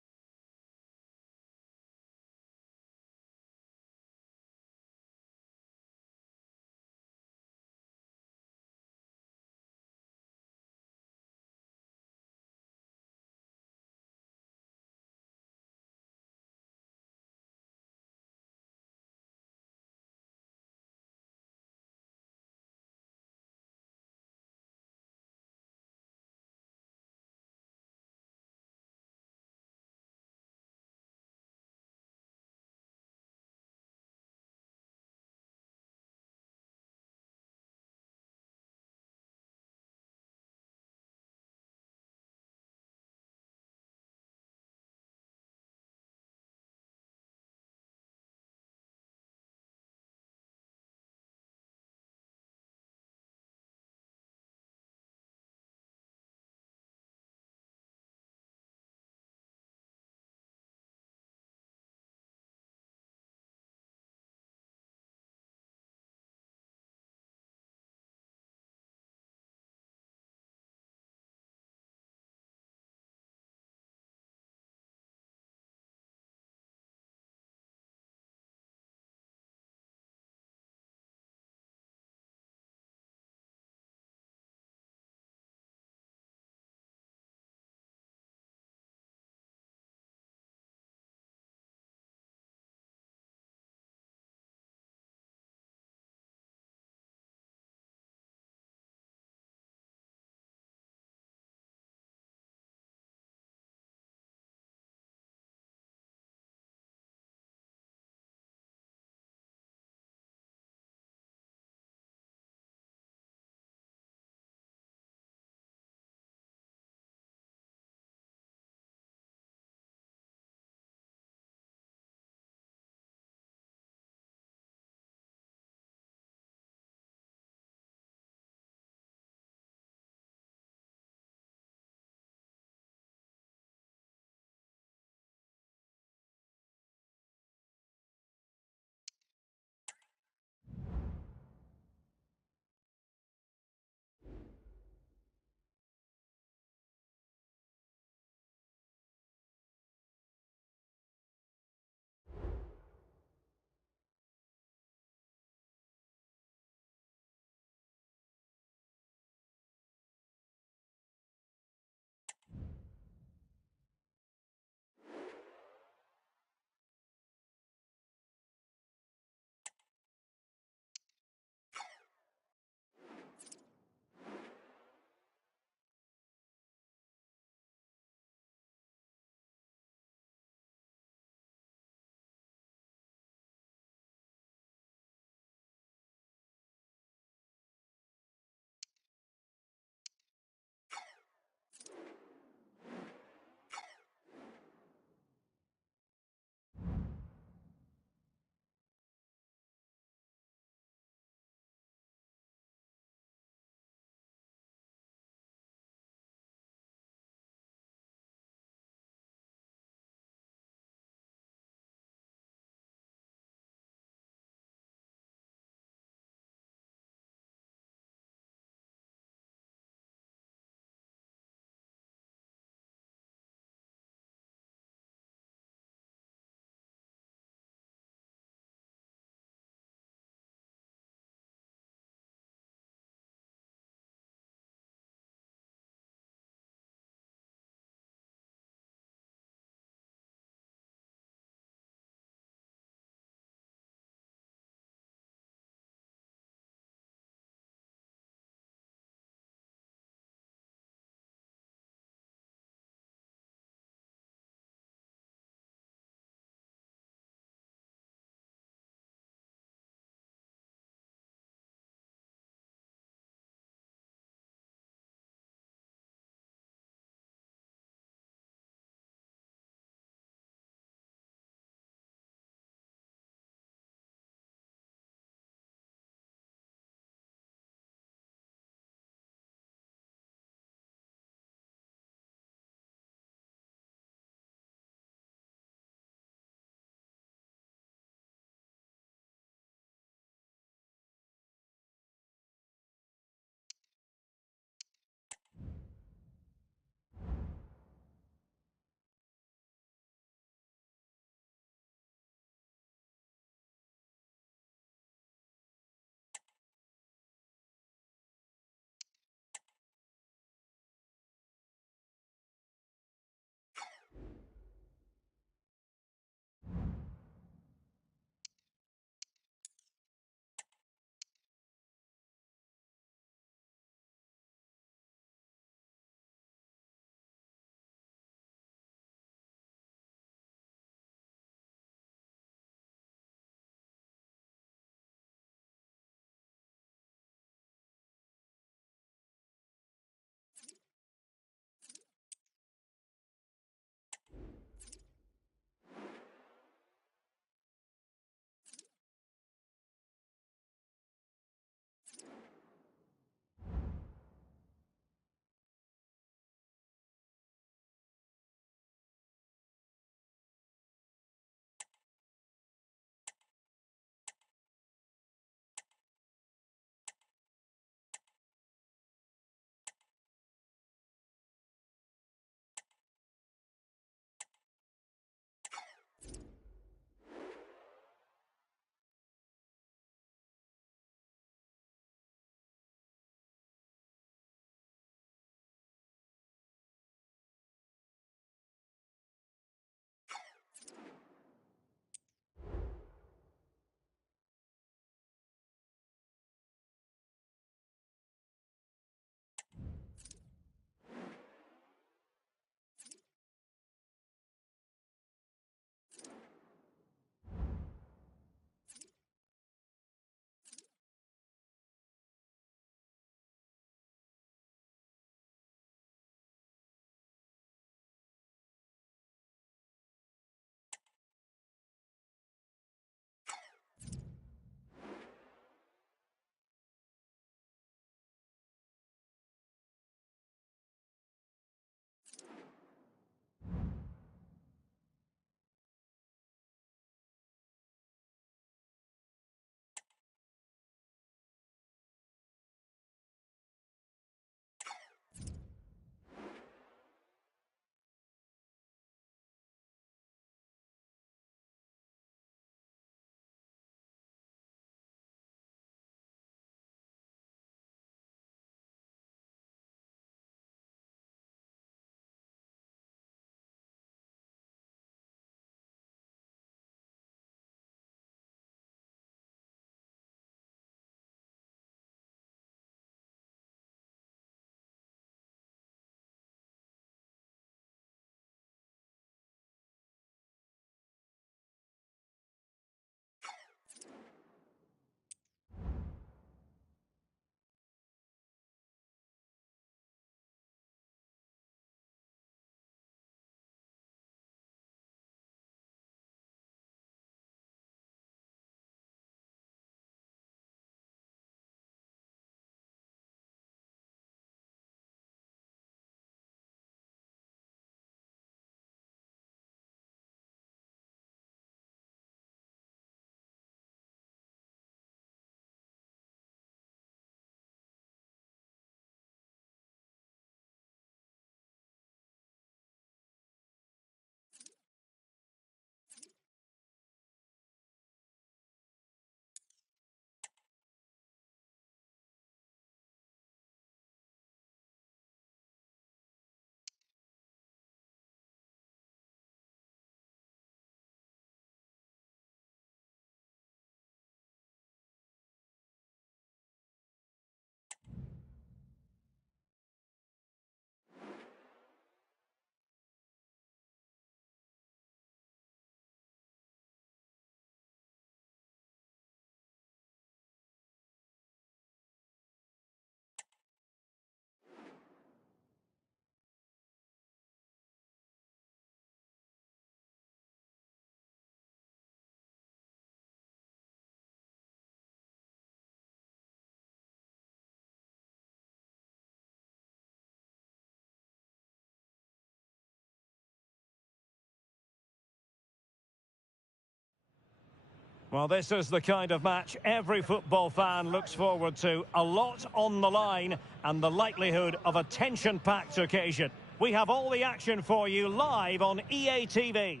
Well, this is the kind of match every football fan looks forward to. A lot on the line and the likelihood of a tension-packed occasion. We have all the action for you live on EA TV.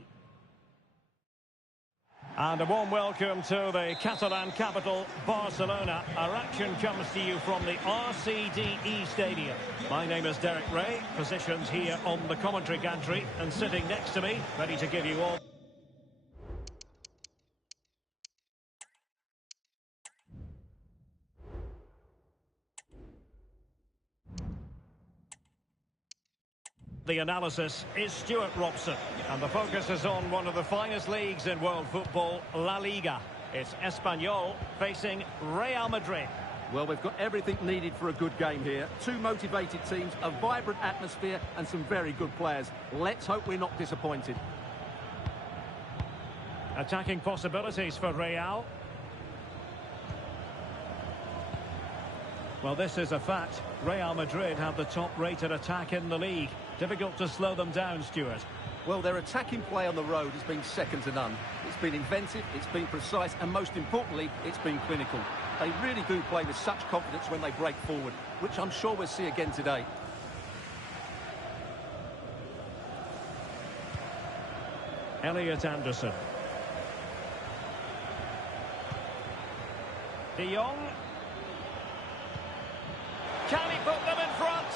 And a warm welcome to the Catalan capital, Barcelona. Our action comes to you from the RCDE Stadium. My name is Derek Ray, positioned here on the commentary gantry, and sitting next to me, ready to give you all the analysis, is Stuart Robson. And the focus is on one of the finest leagues in world football, La Liga. It's Espanyol facing Real Madrid. Well, we've got everything needed for a good game here. Two motivated teams, a vibrant atmosphere and some very good players. Let's hope we're not disappointed. Attacking possibilities for Real. Well, this is a fact. Real Madrid have the top-rated attack in the league. Difficult to slow them down, Stuart. Well, their attacking play on the road has been second to none. It's been inventive, it's been precise, and most importantly, it's been clinical. They really do play with such confidence when they break forward, which I'm sure we'll see again today. Elliot Anderson. De Jong. Can he put them in front?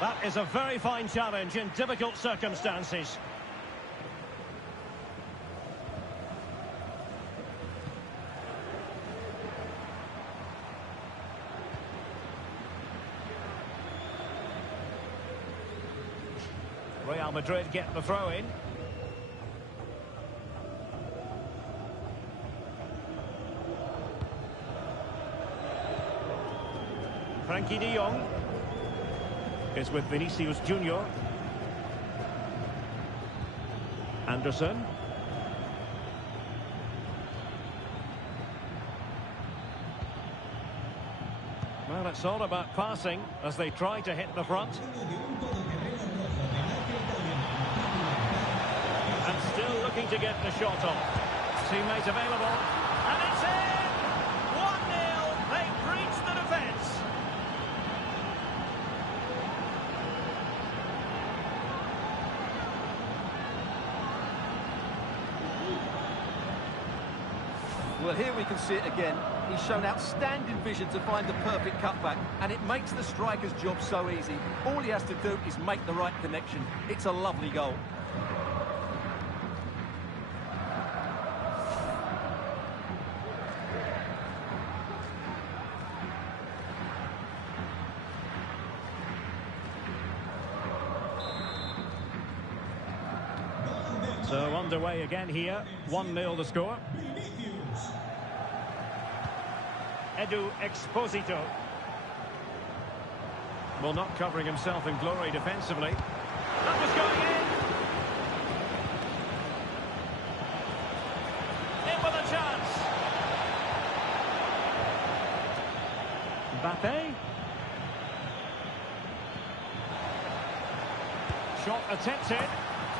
That is a very fine challenge in difficult circumstances. Real Madrid get the throw in. Frankie de Jong is with Vinicius Junior. Anderson. Well, it's all about passing as they try to hit the front. And still looking to get the shot off. Teammate available. And it's in! 1-0. They breach the defence. Well, here we can see it again. He's shown outstanding vision to find the perfect cutback, and it makes the striker's job so easy. All he has to do is make the right connection. It's a lovely goal. So underway again here. 1-0 the score. Edu Exposito. Well, not covering himself in glory defensively. That was going in. In with a chance. Mbappe. Shot attempted.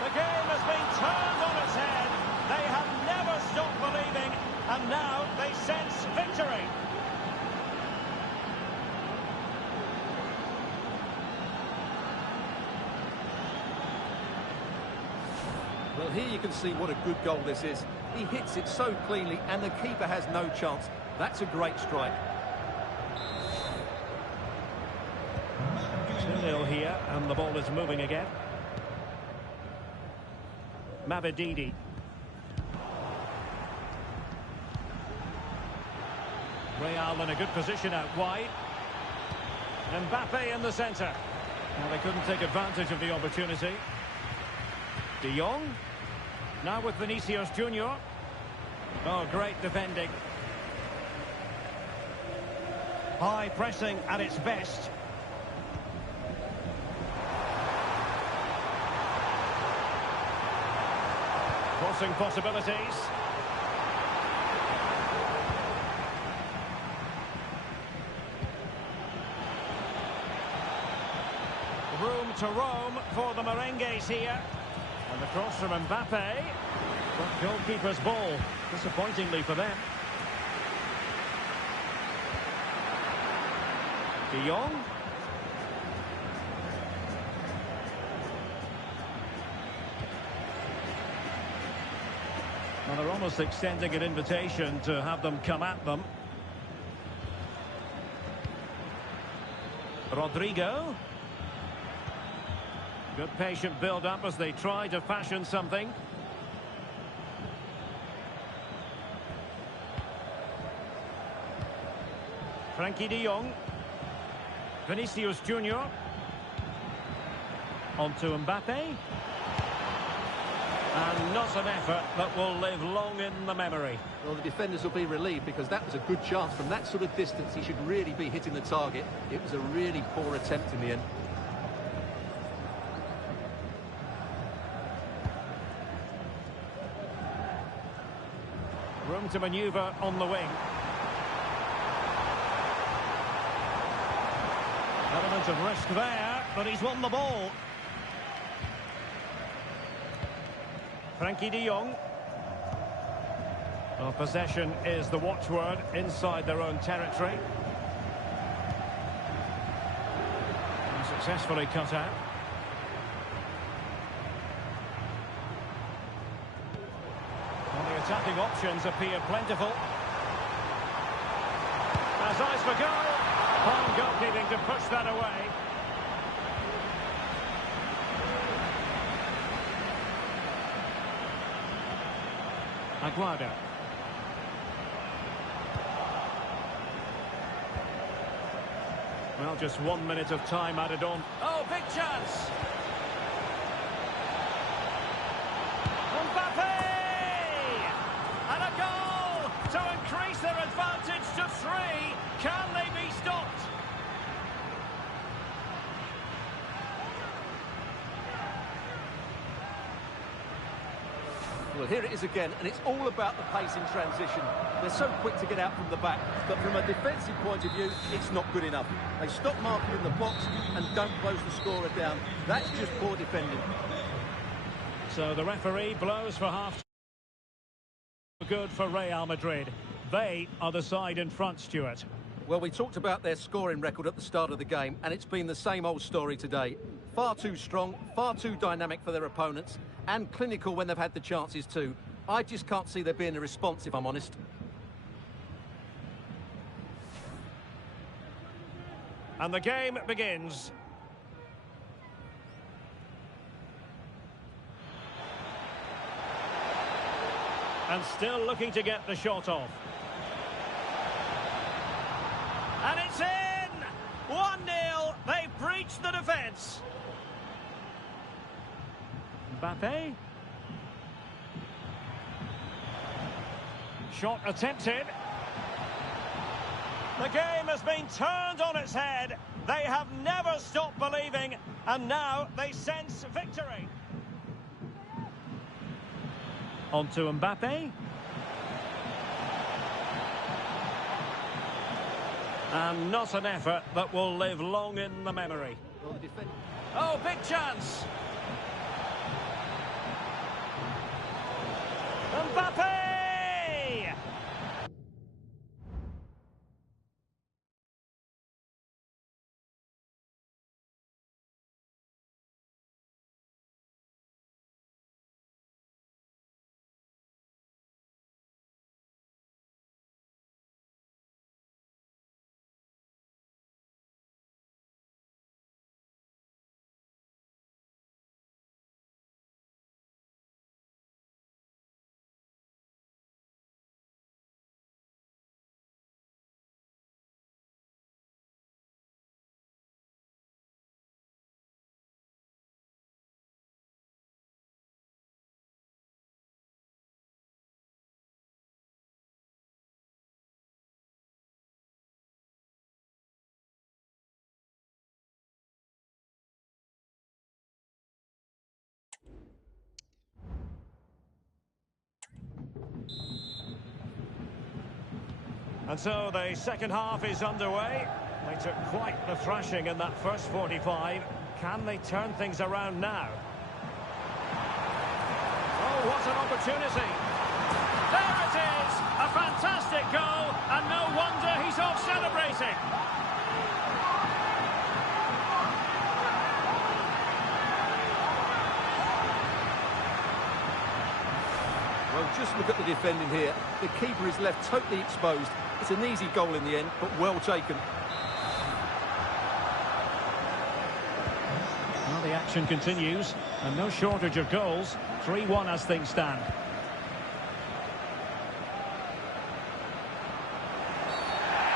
The game has been turned on its head. They have never stopped believing, and now they sense victory. Well, here you can see what a good goal this is. He hits it so cleanly, and the keeper has no chance. That's a great strike. 2-0 here, and the ball is moving again. Mavididi. Real in a good position out wide. Mbappe in the centre. Now they couldn't take advantage of the opportunity. De Jong. Now with Vinicius Junior. Oh, great defending. High pressing at its best. Crossing possibilities. Room to roam for the Merengues here. And the cross from Mbappe. But goalkeeper's ball, disappointingly for them. De Jong. Well, they're almost extending an invitation to have them come at them. Rodrigo. Good patient build-up as they try to fashion something. Frankie de Jong. Vinicius Junior. On to Mbappe. And not an effort that will live long in the memory. Well, the defenders will be relieved because that was a good chance. From that sort of distance, he should really be hitting the target. It was a really poor attempt in the end. Room to manoeuvre on the wing. Element of risk there, but he's won the ball. Frankie de Jong. Well, possession is the watchword inside their own territory. And successfully cut out. Well, the attacking options appear plentiful. Has eyes for goal. Fine goalkeeping to push that away. Aguado. Well, just 1 minute of time added on. Oh, big chance! Mbappe! And a goal to increase their advantage to 3. Can they be stopped? Well, here it is again, and it's all about the pace in transition. They're so quick to get out from the back, but from a defensive point of view, it's not good enough. They stop marking in the box and don't close the scorer down. That's just poor defending. So the referee blows for half. Good for Real Madrid. They are the side in front, Stuart. Well, we talked about their scoring record at the start of the game, and it's been the same old story today. Far too strong, far too dynamic for their opponents, and clinical when they've had the chances too. I just can't see there being a response, if I'm honest. And the game begins. And still looking to get the shot off. And it's in! 1-0. They've breached the defence. Mbappe. Shot attempted. The game has been turned on its head. They have never stopped believing, and now they sense victory. On to Mbappe. And not an effort that will live long in the memory. Oh, big chance! Mbappe! And so the second half is underway. They took quite the thrashing in that first 45. Can they turn things around now? Oh, what an opportunity. There it is! A fantastic goal, and no wonder he's off celebrating. Well, just look at the defending here. The keeper is left totally exposed. It's an easy goal in the end, but well taken. Well, the action continues, and no shortage of goals. 3-1 as things stand.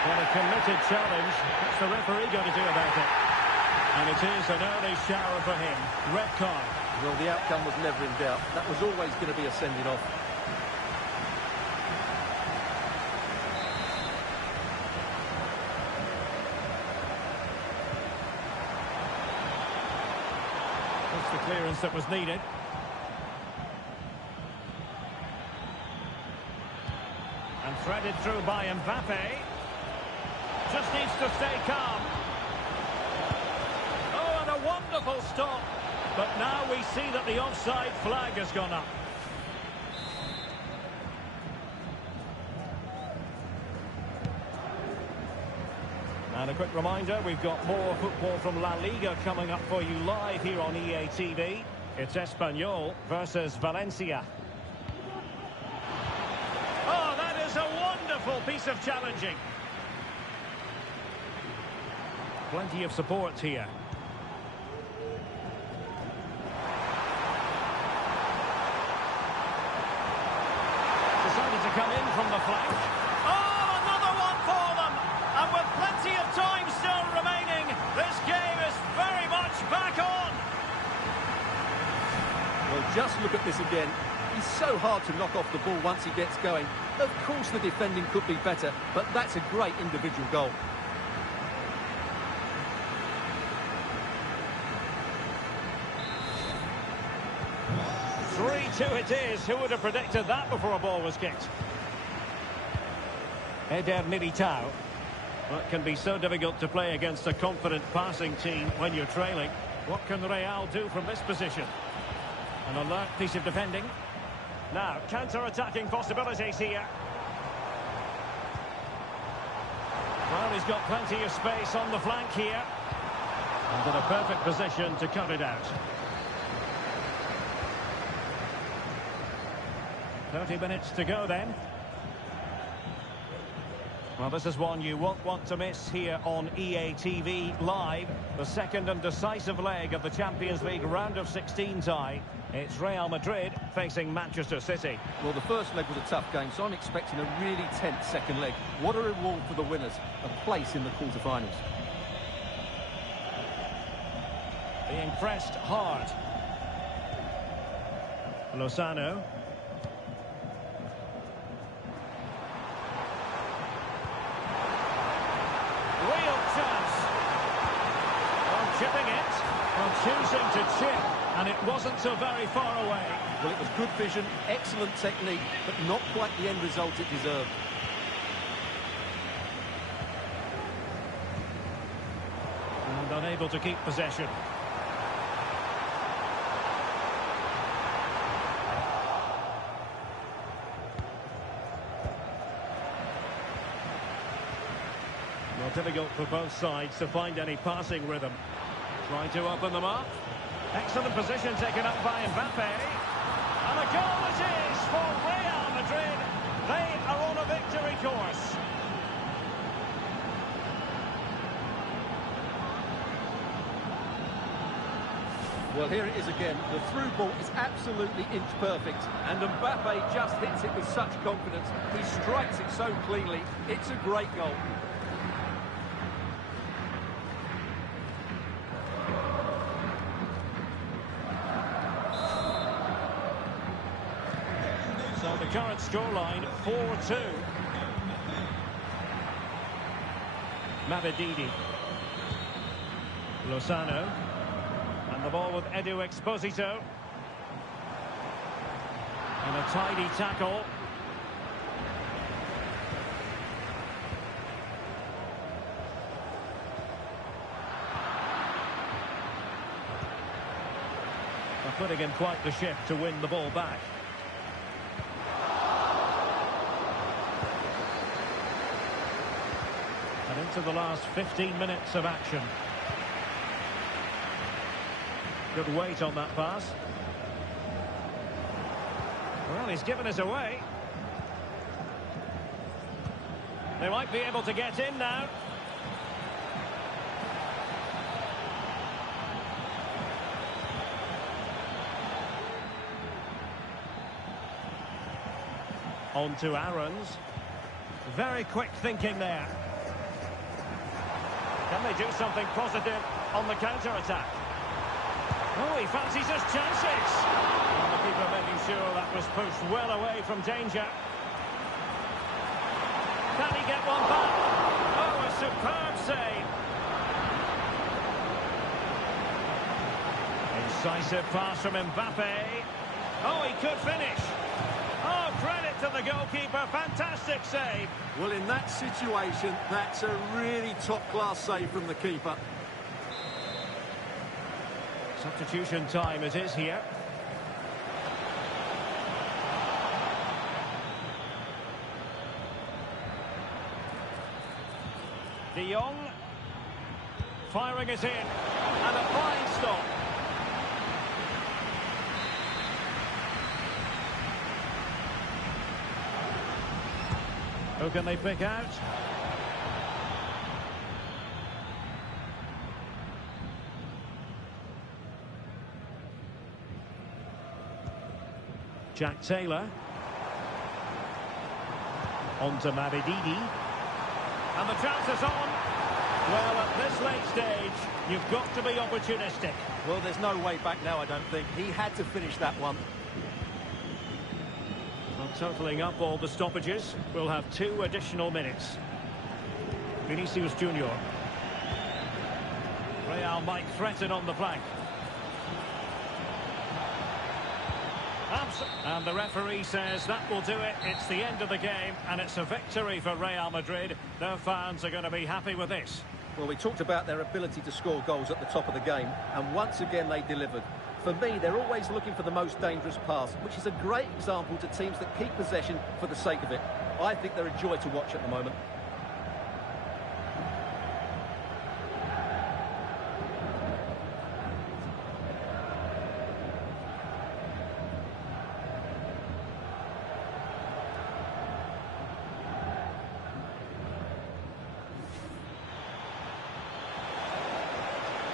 Well, a committed challenge. What's the referee going to do about it? And it is an early shower for him. Red card. Well, the outcome was never in doubt. That was always going to be a sending off. That's the clearance that was needed. And threaded through by Mbappe. Just needs to stay calm. Oh, and a wonderful stop. But now we see that the offside flag has gone up. And a quick reminder, we've got more football from La Liga coming up for you live here on EA TV. It's Espanyol versus Valencia. Oh, that is a wonderful piece of challenging. Plenty of support here. Decided to come in from the flank. Oh, another one for them! And with plenty of time still remaining, this game is very much back on! Well, just look at this again. He's so hard to knock off the ball once he gets going. Of course the defending could be better, but that's a great individual goal. It is. Who would have predicted that before a ball was kicked? Eder Militao. Well, it can be so difficult to play against a confident passing team when you're trailing. What can Real do from this position? An alert piece of defending. Now, counter-attacking possibilities here. Well, he's got plenty of space on the flank here. And in a perfect position to cut it out. 30 minutes to go then. Well, this is one you won't want to miss here on EA TV Live. The second and decisive leg of the Champions League round of 16 tie. It's Real Madrid facing Manchester City. Well, the first leg was a tough game, so I'm expecting a really tense second leg. What a reward for the winners, a place in the quarter-finals. Being pressed hard. Lozano. Real chance. Oh, chipping it. Well, choosing to chip, and it wasn't so very far away. Well, it was good vision, excellent technique, but not quite the end result it deserved. And unable to keep possession. Well, difficult for both sides to find any passing rhythm. Trying to open them up. Excellent position taken up by Mbappe. And a goal it is for Real Madrid. They are on a victory course. Well, here it is again. The through ball is absolutely inch perfect. And Mbappe just hits it with such confidence. He strikes it so cleanly. It's a great goal. So the current scoreline, 4-2. Mavididi. Lozano. And the ball with Edu Exposito. And a tidy tackle. They're putting in quite the shift to win the ball back. to the last 15 minutes of action. Good weight on that pass. Well, he's given us away. They might be able to get in now. On to Aarons. Very quick thinking there. Can they do something positive on the counter-attack? Oh, he fancies his chances. And the keeper making sure that was pushed well away from danger. Can he get one back? Oh, a superb save. Incisive pass from Mbappe. Oh, he could finish. Oh, credit to the goalkeeper. Fantastic save. Well, in that situation, that's a really top-class save from the keeper. Substitution time it is here. De Jong firing it in, and a fine stop. Who can they pick out? Jack Taylor. On to Mabedidi. And the chance is on. Well, at this late stage, you've got to be opportunistic. Well, there's no way back now, I don't think. He had to finish that one. Well, totalling up all the stoppages, we'll have 2 additional minutes. Vinicius Junior. Real might threaten on the flank. And the referee says that will do it. It's the end of the game, and it's a victory for Real Madrid. Their fans are going to be happy with this. Well, we talked about their ability to score goals at the top of the game, and once again they delivered. For me, they're always looking for the most dangerous pass, which is a great example to teams that keep possession for the sake of it. I think they're a joy to watch at the moment.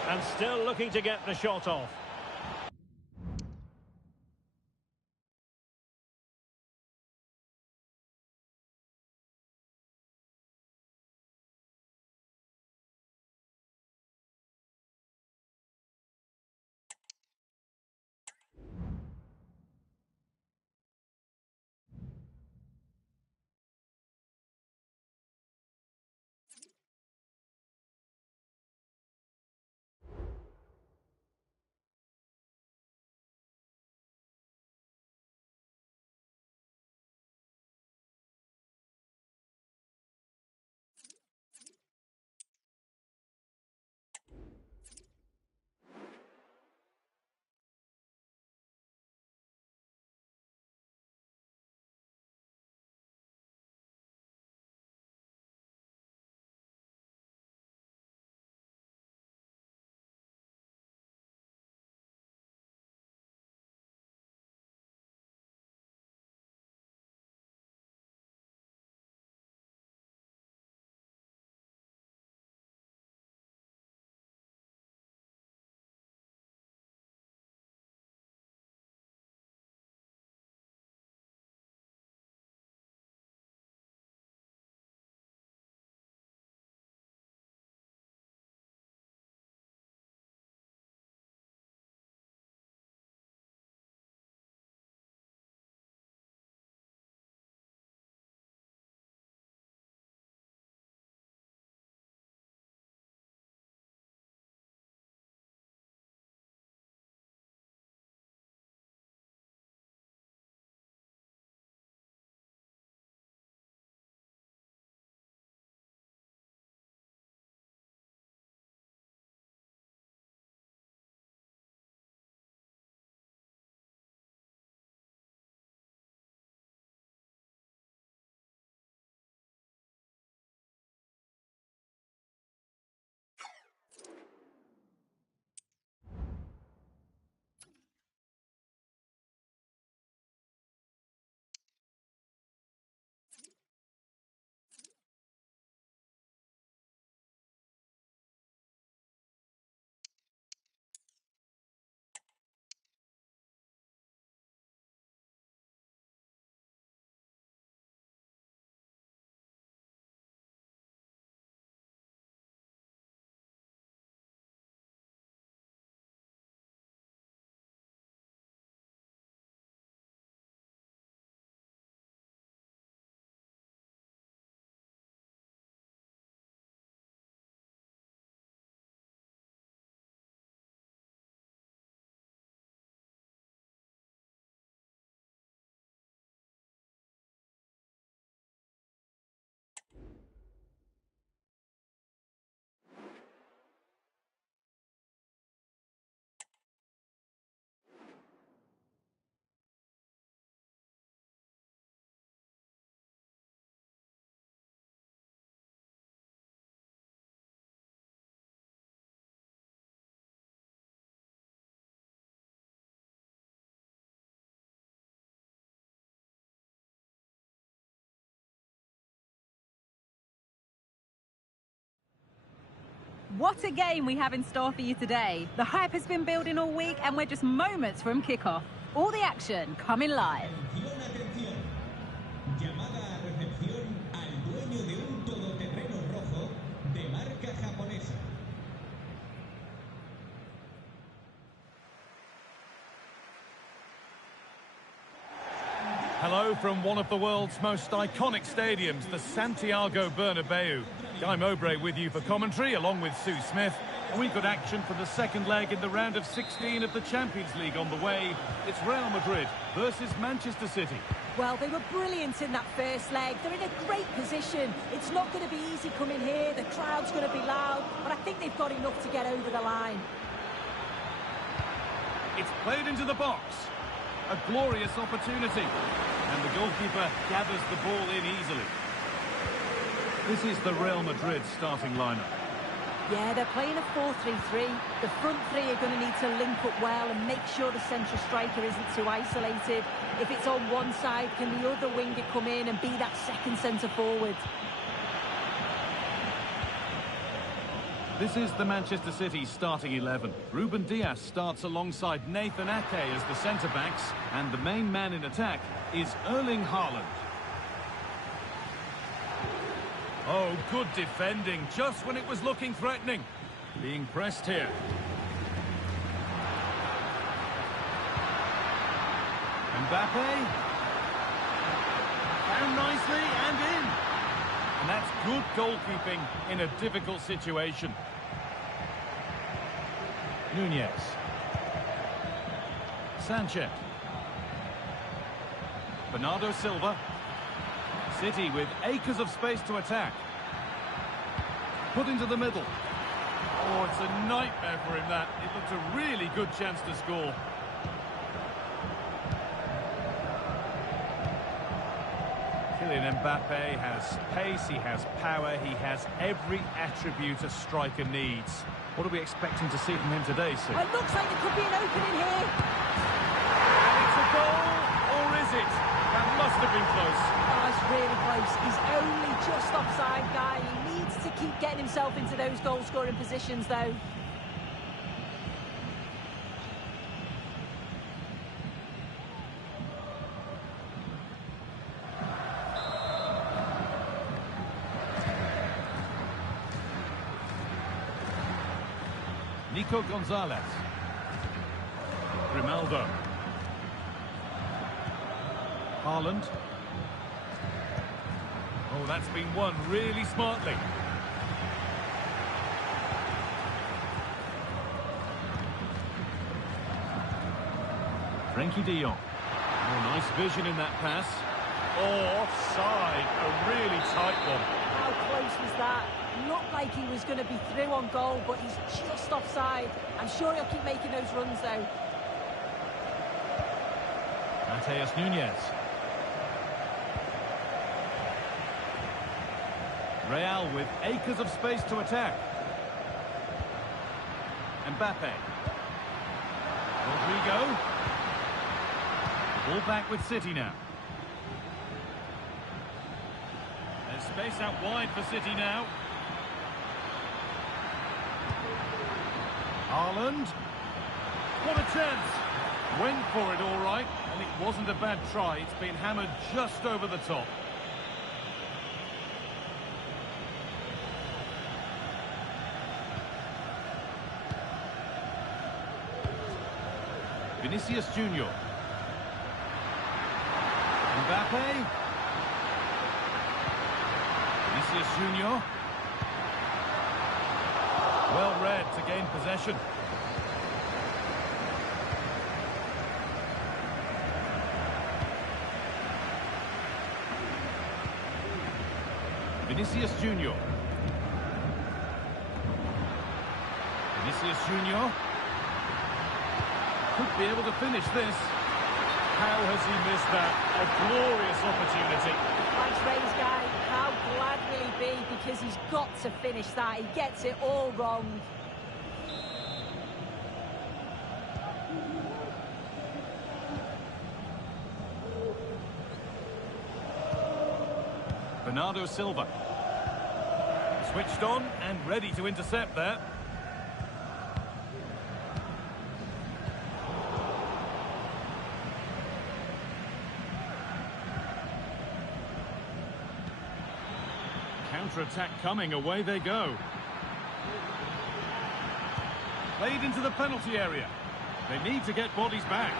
And still looking to get the shot off. what a game we have in store for you today. The hype has been building all week and we're just moments from kickoff. All the action coming live. Atención. Llamada a recepción al dueño de un todoterreno rojo de marca japonesa. Hello from one of the world's most iconic stadiums, the Santiago Bernabeu. Guy Mowbray with you for commentary, along with Sue Smith. We've got action for the second leg in the round of 16 of the Champions League on the way. It's Real Madrid versus Manchester City. Well, they were brilliant in that first leg. They're in a great position. It's not going to be easy coming here. The crowd's going to be loud, but I think they've got enough to get over the line. It's played into the box. A glorious opportunity. And the goalkeeper gathers the ball in easily. This is the Real Madrid starting lineup. Yeah, they're playing a 4-3-3. The front three are going to need to link up well and make sure the central striker isn't too isolated. If it's on one side, can the other winger come in and be that second centre forward? This is the Manchester City starting 11. Ruben Dias starts alongside Nathan Ake as the centre-backs, and the main man in attack is Erling Haaland. Oh, good defending, just when it was looking threatening. Being pressed here. Mbappe. Down nicely and in. And that's good goalkeeping in a difficult situation. Nunez. Sanchez. Bernardo Silva. City with acres of space to attack. Put into the middle. Oh, it's a nightmare for him, that. It looked a really good chance to score. Kylian Mbappe has pace, he has power, he has every attribute a striker needs. What are we expecting to see from him today, Sue? It looks like there could be an opening here. And it's a goal, or is it? That must have been close. Oh, it's really close. He's only just offside, Guy. He needs to keep getting himself into those goal-scoring positions, though. Nico Gonzalez. Grimaldo. Haaland. Oh, that's been won really smartly. Frenkie de Jong. Oh, nice vision in that pass. Oh, offside. A really tight one. How close was that? Looked like he was going to be through on goal, but he's just offside. I'm sure he'll keep making those runs, though. Matheus Nunez. Real with acres of space to attack. Mbappe. Rodrigo. Ball back with City now. There's space out wide for City now. Haaland. What a chance. Went for it all right, and it wasn't a bad try. It's been hammered just over the top. Vinicius Junior. Mbappe. Vinicius Junior. Well read to gain possession. Vinicius Junior. Vinicius Junior. Could be able to finish this. How has he missed that? A glorious opportunity. Thanks, Ray's guy. How glad will he be? Because he's got to finish that. He gets it all wrong. Bernardo Silva. Switched on and ready to intercept there. Counter-attack coming, away they go. Played into the penalty area. They need to get bodies back.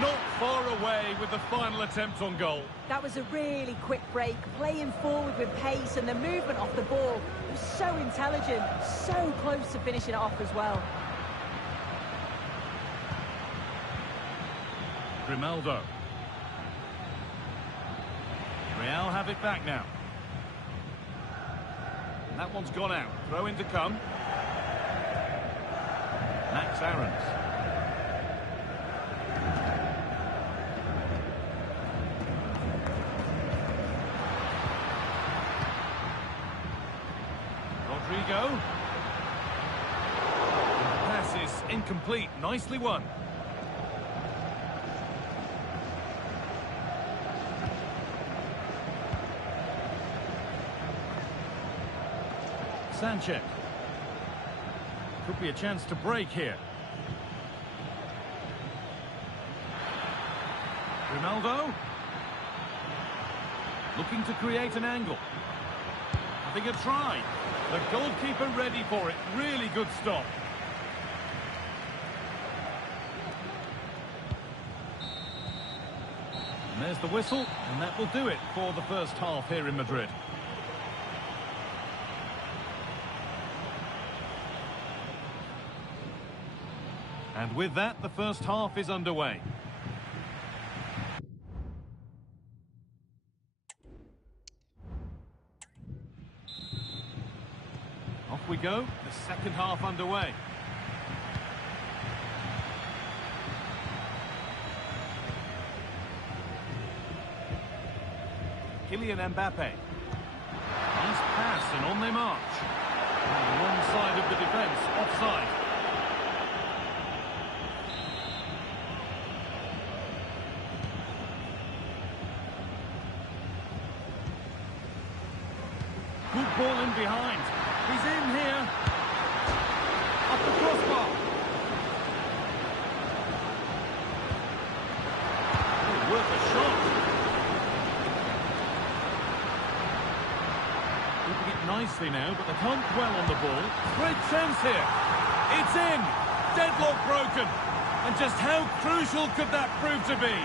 Not far away with the final attempt on goal. That was a really quick break, playing forward with pace, and the movement off the ball was so intelligent, so close to finishing it off as well. Grimaldo. Real have it back now. That one's gone out. Throw in to come. Max Aarons. Rodrigo. The pass is incomplete. Nicely won. Sanchez. Could be a chance to break here. Ronaldo. Looking to create an angle. Having a try. The goalkeeper ready for it. Really good stop. And there's the whistle, and that will do it for the first half here in Madrid. And with that, the first half is underway. Off we go, the second half underway. Kylian Mbappe. Nice pass, and on they march. On the wrong side of the defence, offside. Good ball in behind. He's in here. Off the crossbar. Oh, worth a shot. Keeping it nicely now, but they can't dwell on the ball. Great chance here. It's in. Deadlock broken. And just how crucial could that prove to be?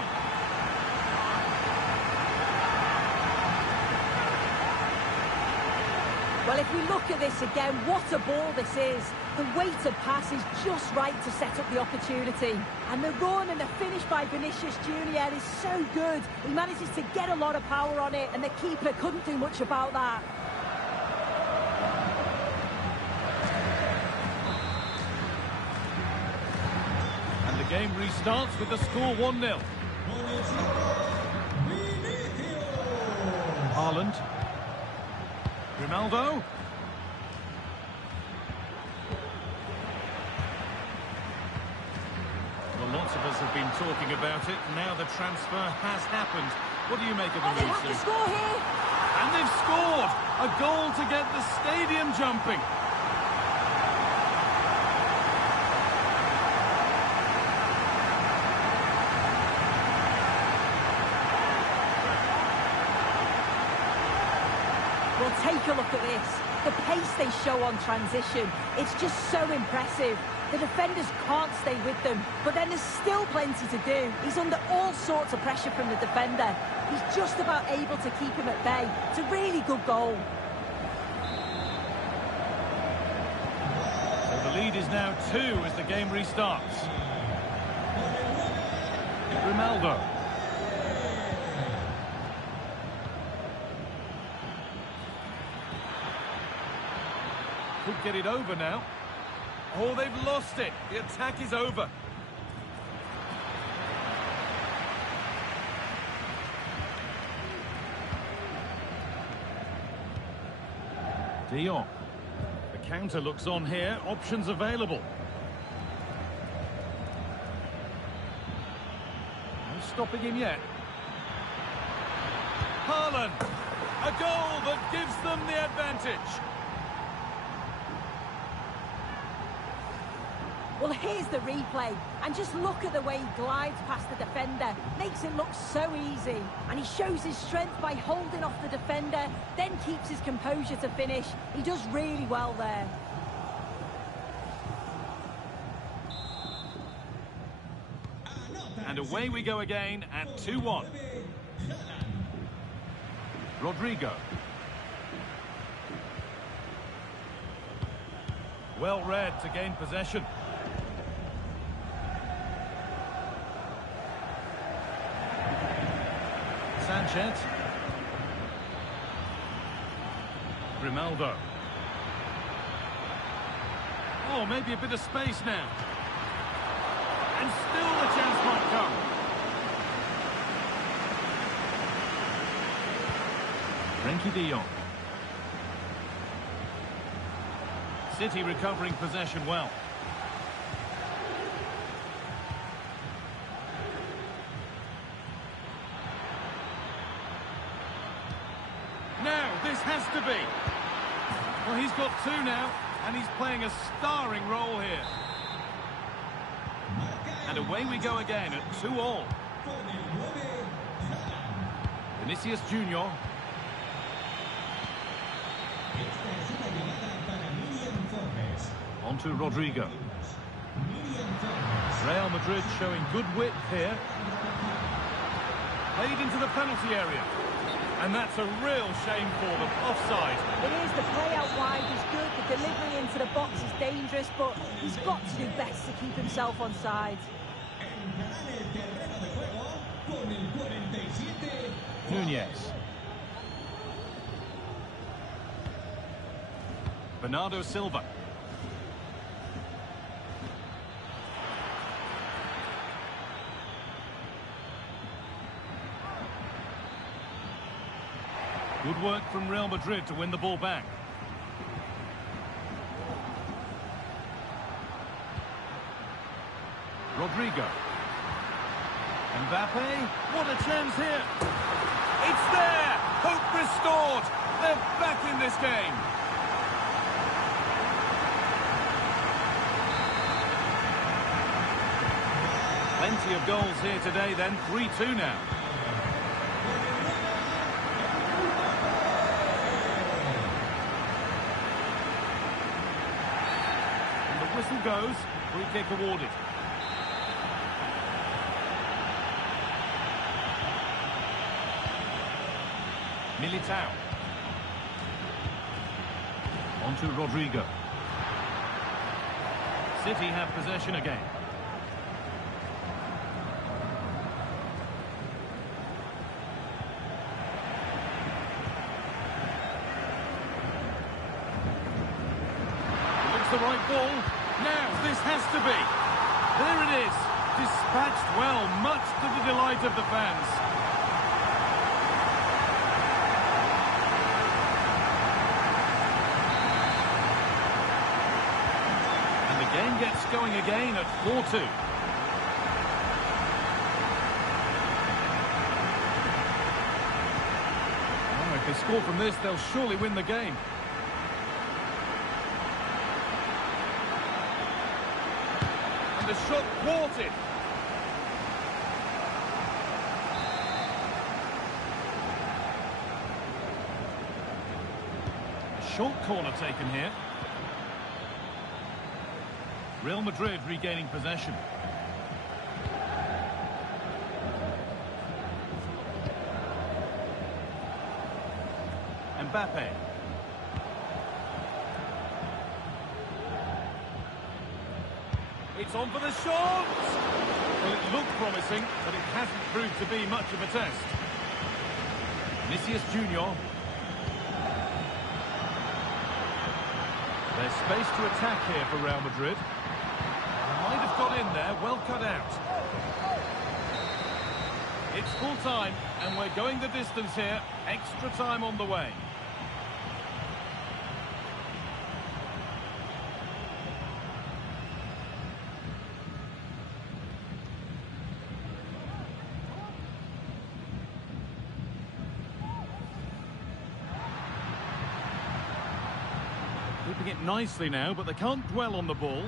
Well, if we look at this again, what a ball this is. The weighted pass is just right to set up the opportunity. And the run and the finish by Vinicius Junior is so good. He manages to get a lot of power on it, and the keeper couldn't do much about that. And the game restarts with the score 1-0. Haaland. Ronaldo. Well, lots of us have been talking about it. Now the transfer has happened. What do you make of the They move, have to Sue? score here. And they've scored! A goal to get the stadium jumping. Well, take a look at this. The pace they show on transition, it's just so impressive. The defenders can't stay with them, but then there's still plenty to do. He's under all sorts of pressure from the defender. He's just about able to keep him at bay. It's a really good goal. So the lead is now 2 as the game restarts. Ronaldo. Could get it over now. Oh, they've lost it. The attack is over. De Jong. The counter looks on here. Options available. No stopping him yet. Haaland. A goal that gives them the advantage. Well, here's the replay, and just look at the way he glides past the defender. Makes it look so easy, and he shows his strength by holding off the defender, then keeps his composure to finish. He does really well there. And away we go again at 2-1. Rodrigo. Well read to gain possession. Sanchez. Grimaldo. Oh, maybe a bit of space now. And still the chance might come. Frenkie de Jong. City recovering possession well. Now, this has to be. Well, he's got two now, and he's playing a starring role here. And away we go again at 2-2. Vinicius Junior. On to Rodrigo. Real Madrid showing good width here. Played into the penalty area. And that's a real shame for them. Offside. It is. The play out wide is good. The delivery into the box is dangerous, but he's got to do best to keep himself on side. Nunez. Bernardo Silva. Good work from Real Madrid to win the ball back. Rodrigo. Mbappe. What a chance here. It's there. Hope restored. They're back in this game. Plenty of goals here today then. 3-2 now. Whistle goes, free kick awarded. Militao. On to Rodrigo. City have possession again. Looks the right ball. Now, this has to be. There it is. Dispatched well, much to the delight of the fans. And the game gets going again at 4-2. Oh, if they score from this, they'll surely win the game. The shot thwarted. A short corner taken here. Real Madrid regaining possession. Mbappe. It's on for the shot! Well, it looked promising, but it hasn't proved to be much of a test. Vinicius Junior. There's space to attack here for Real Madrid. Might have got in there, well cut out. It's full time, and we're going the distance here. Extra time on the way. Keeping it nicely now, but they can't dwell on the ball.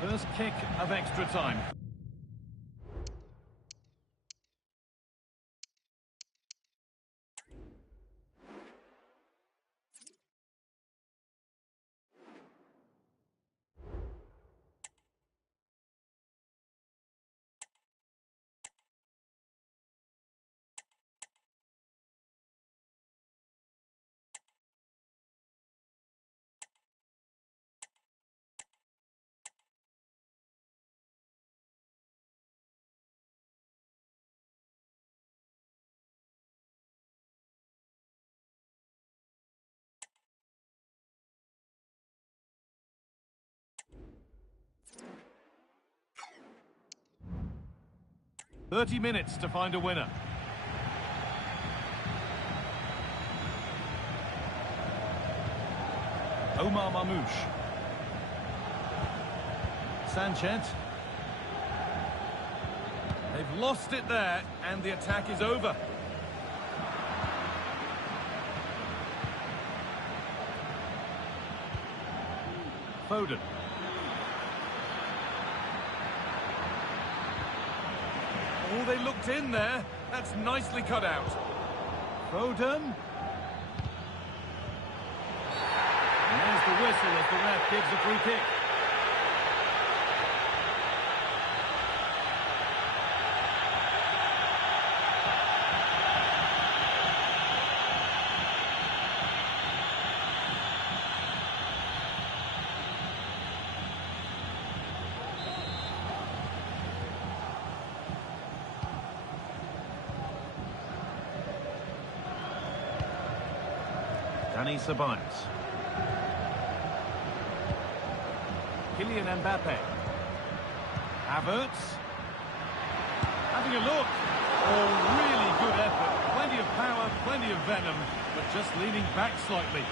First kick of extra time. "30 minutes to find a winner." Omar Marmoush. Sanchez. They've lost it there, and the attack is over. Foden. Oh, they looked in there. That's nicely cut out. Foden. And there's the whistle as the ref gives a free kick. Dani Ceballos. Kylian Mbappe. Havertz. Having a look. Oh, really good effort. Plenty of power, plenty of venom, but just leaning back slightly.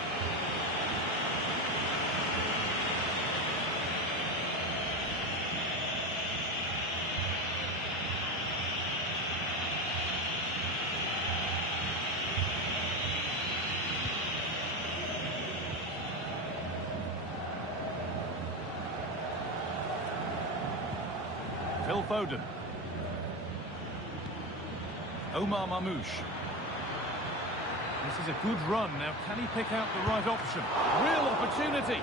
Phil Foden. Omar Marmoush. This is a good run. Now, can he pick out the right option? Real opportunity.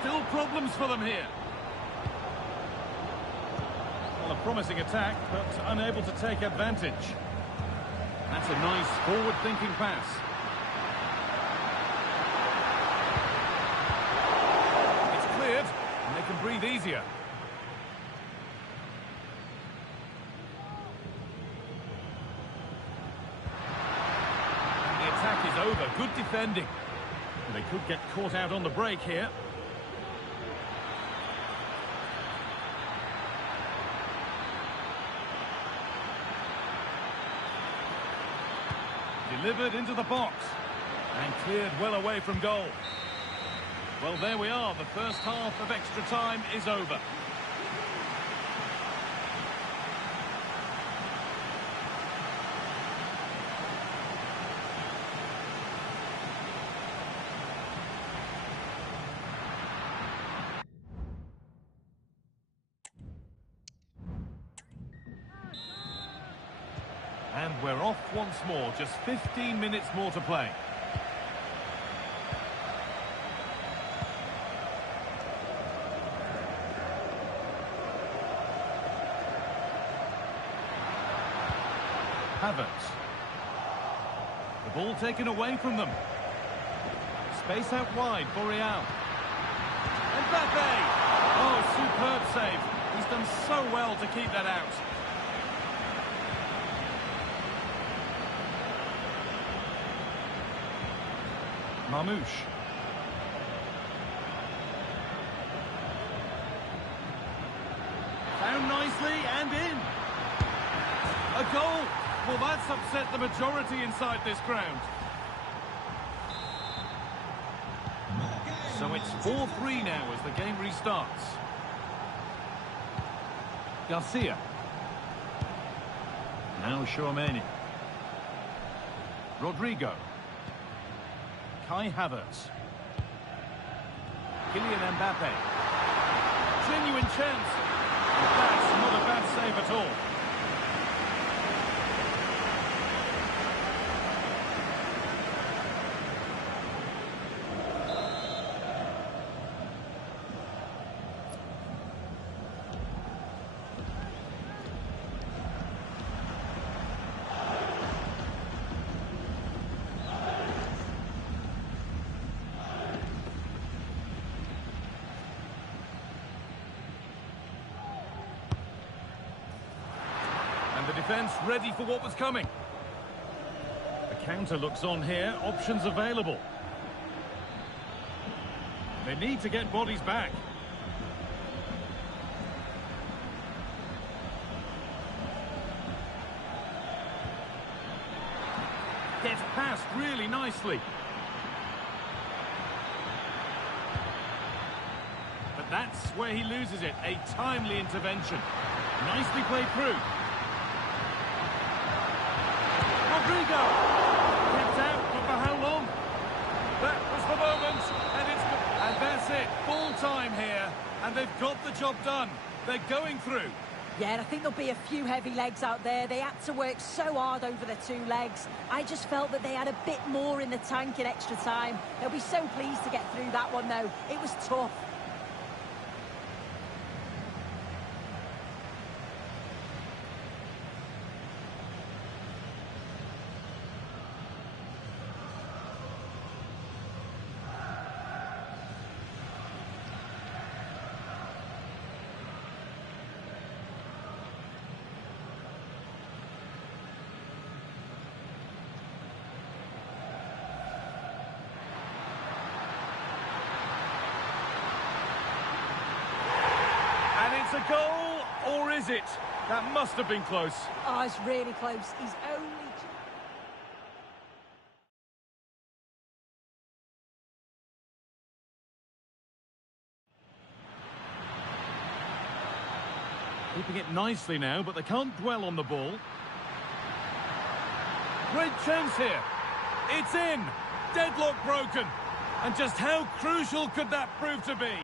Still problems for them here. Well, a promising attack, but unable to take advantage. That's a nice forward-thinking pass. It's cleared, and they can breathe easier. Is over. Good defending. Well, they could get caught out on the break here. Delivered into the box and cleared well away from goal. Well, there we are. The first half of extra time is over. And we're off once more, just 15 minutes more to play. Havertz. The ball taken away from them. Space out wide for Real. Mbappe! Oh, superb save. He's done so well to keep that out. Marmouche. Found nicely and in. A goal. Well, that's upset the majority inside this ground. So it's 4-3 now as the game restarts. Garcia. Now Tchouameni. Rodrigo. Kai Havertz. Kylian Mbappe. Genuine chance. That's not a bad save at all. The defence ready for what was coming. The counter looks on here, options available. They need to get bodies back. Gets past really nicely. But that's where he loses it, a timely intervention. Nicely played through. Rodrigo! Kept out, but for how long? That was the moment, and that's it. Full time here, and they've got the job done. They're going through. Yeah, and I think there'll be a few heavy legs out there. They had to work so hard over the two legs. I just felt that they had a bit more in the tank in extra time. They'll be so pleased to get through that one, though. It was tough. It's a goal, or is it? That must have been close. Oh, it's really close. He's only... Keeping it nicely now, but they can't dwell on the ball. Great chance here. It's in. Deadlock broken. And just how crucial could that prove to be?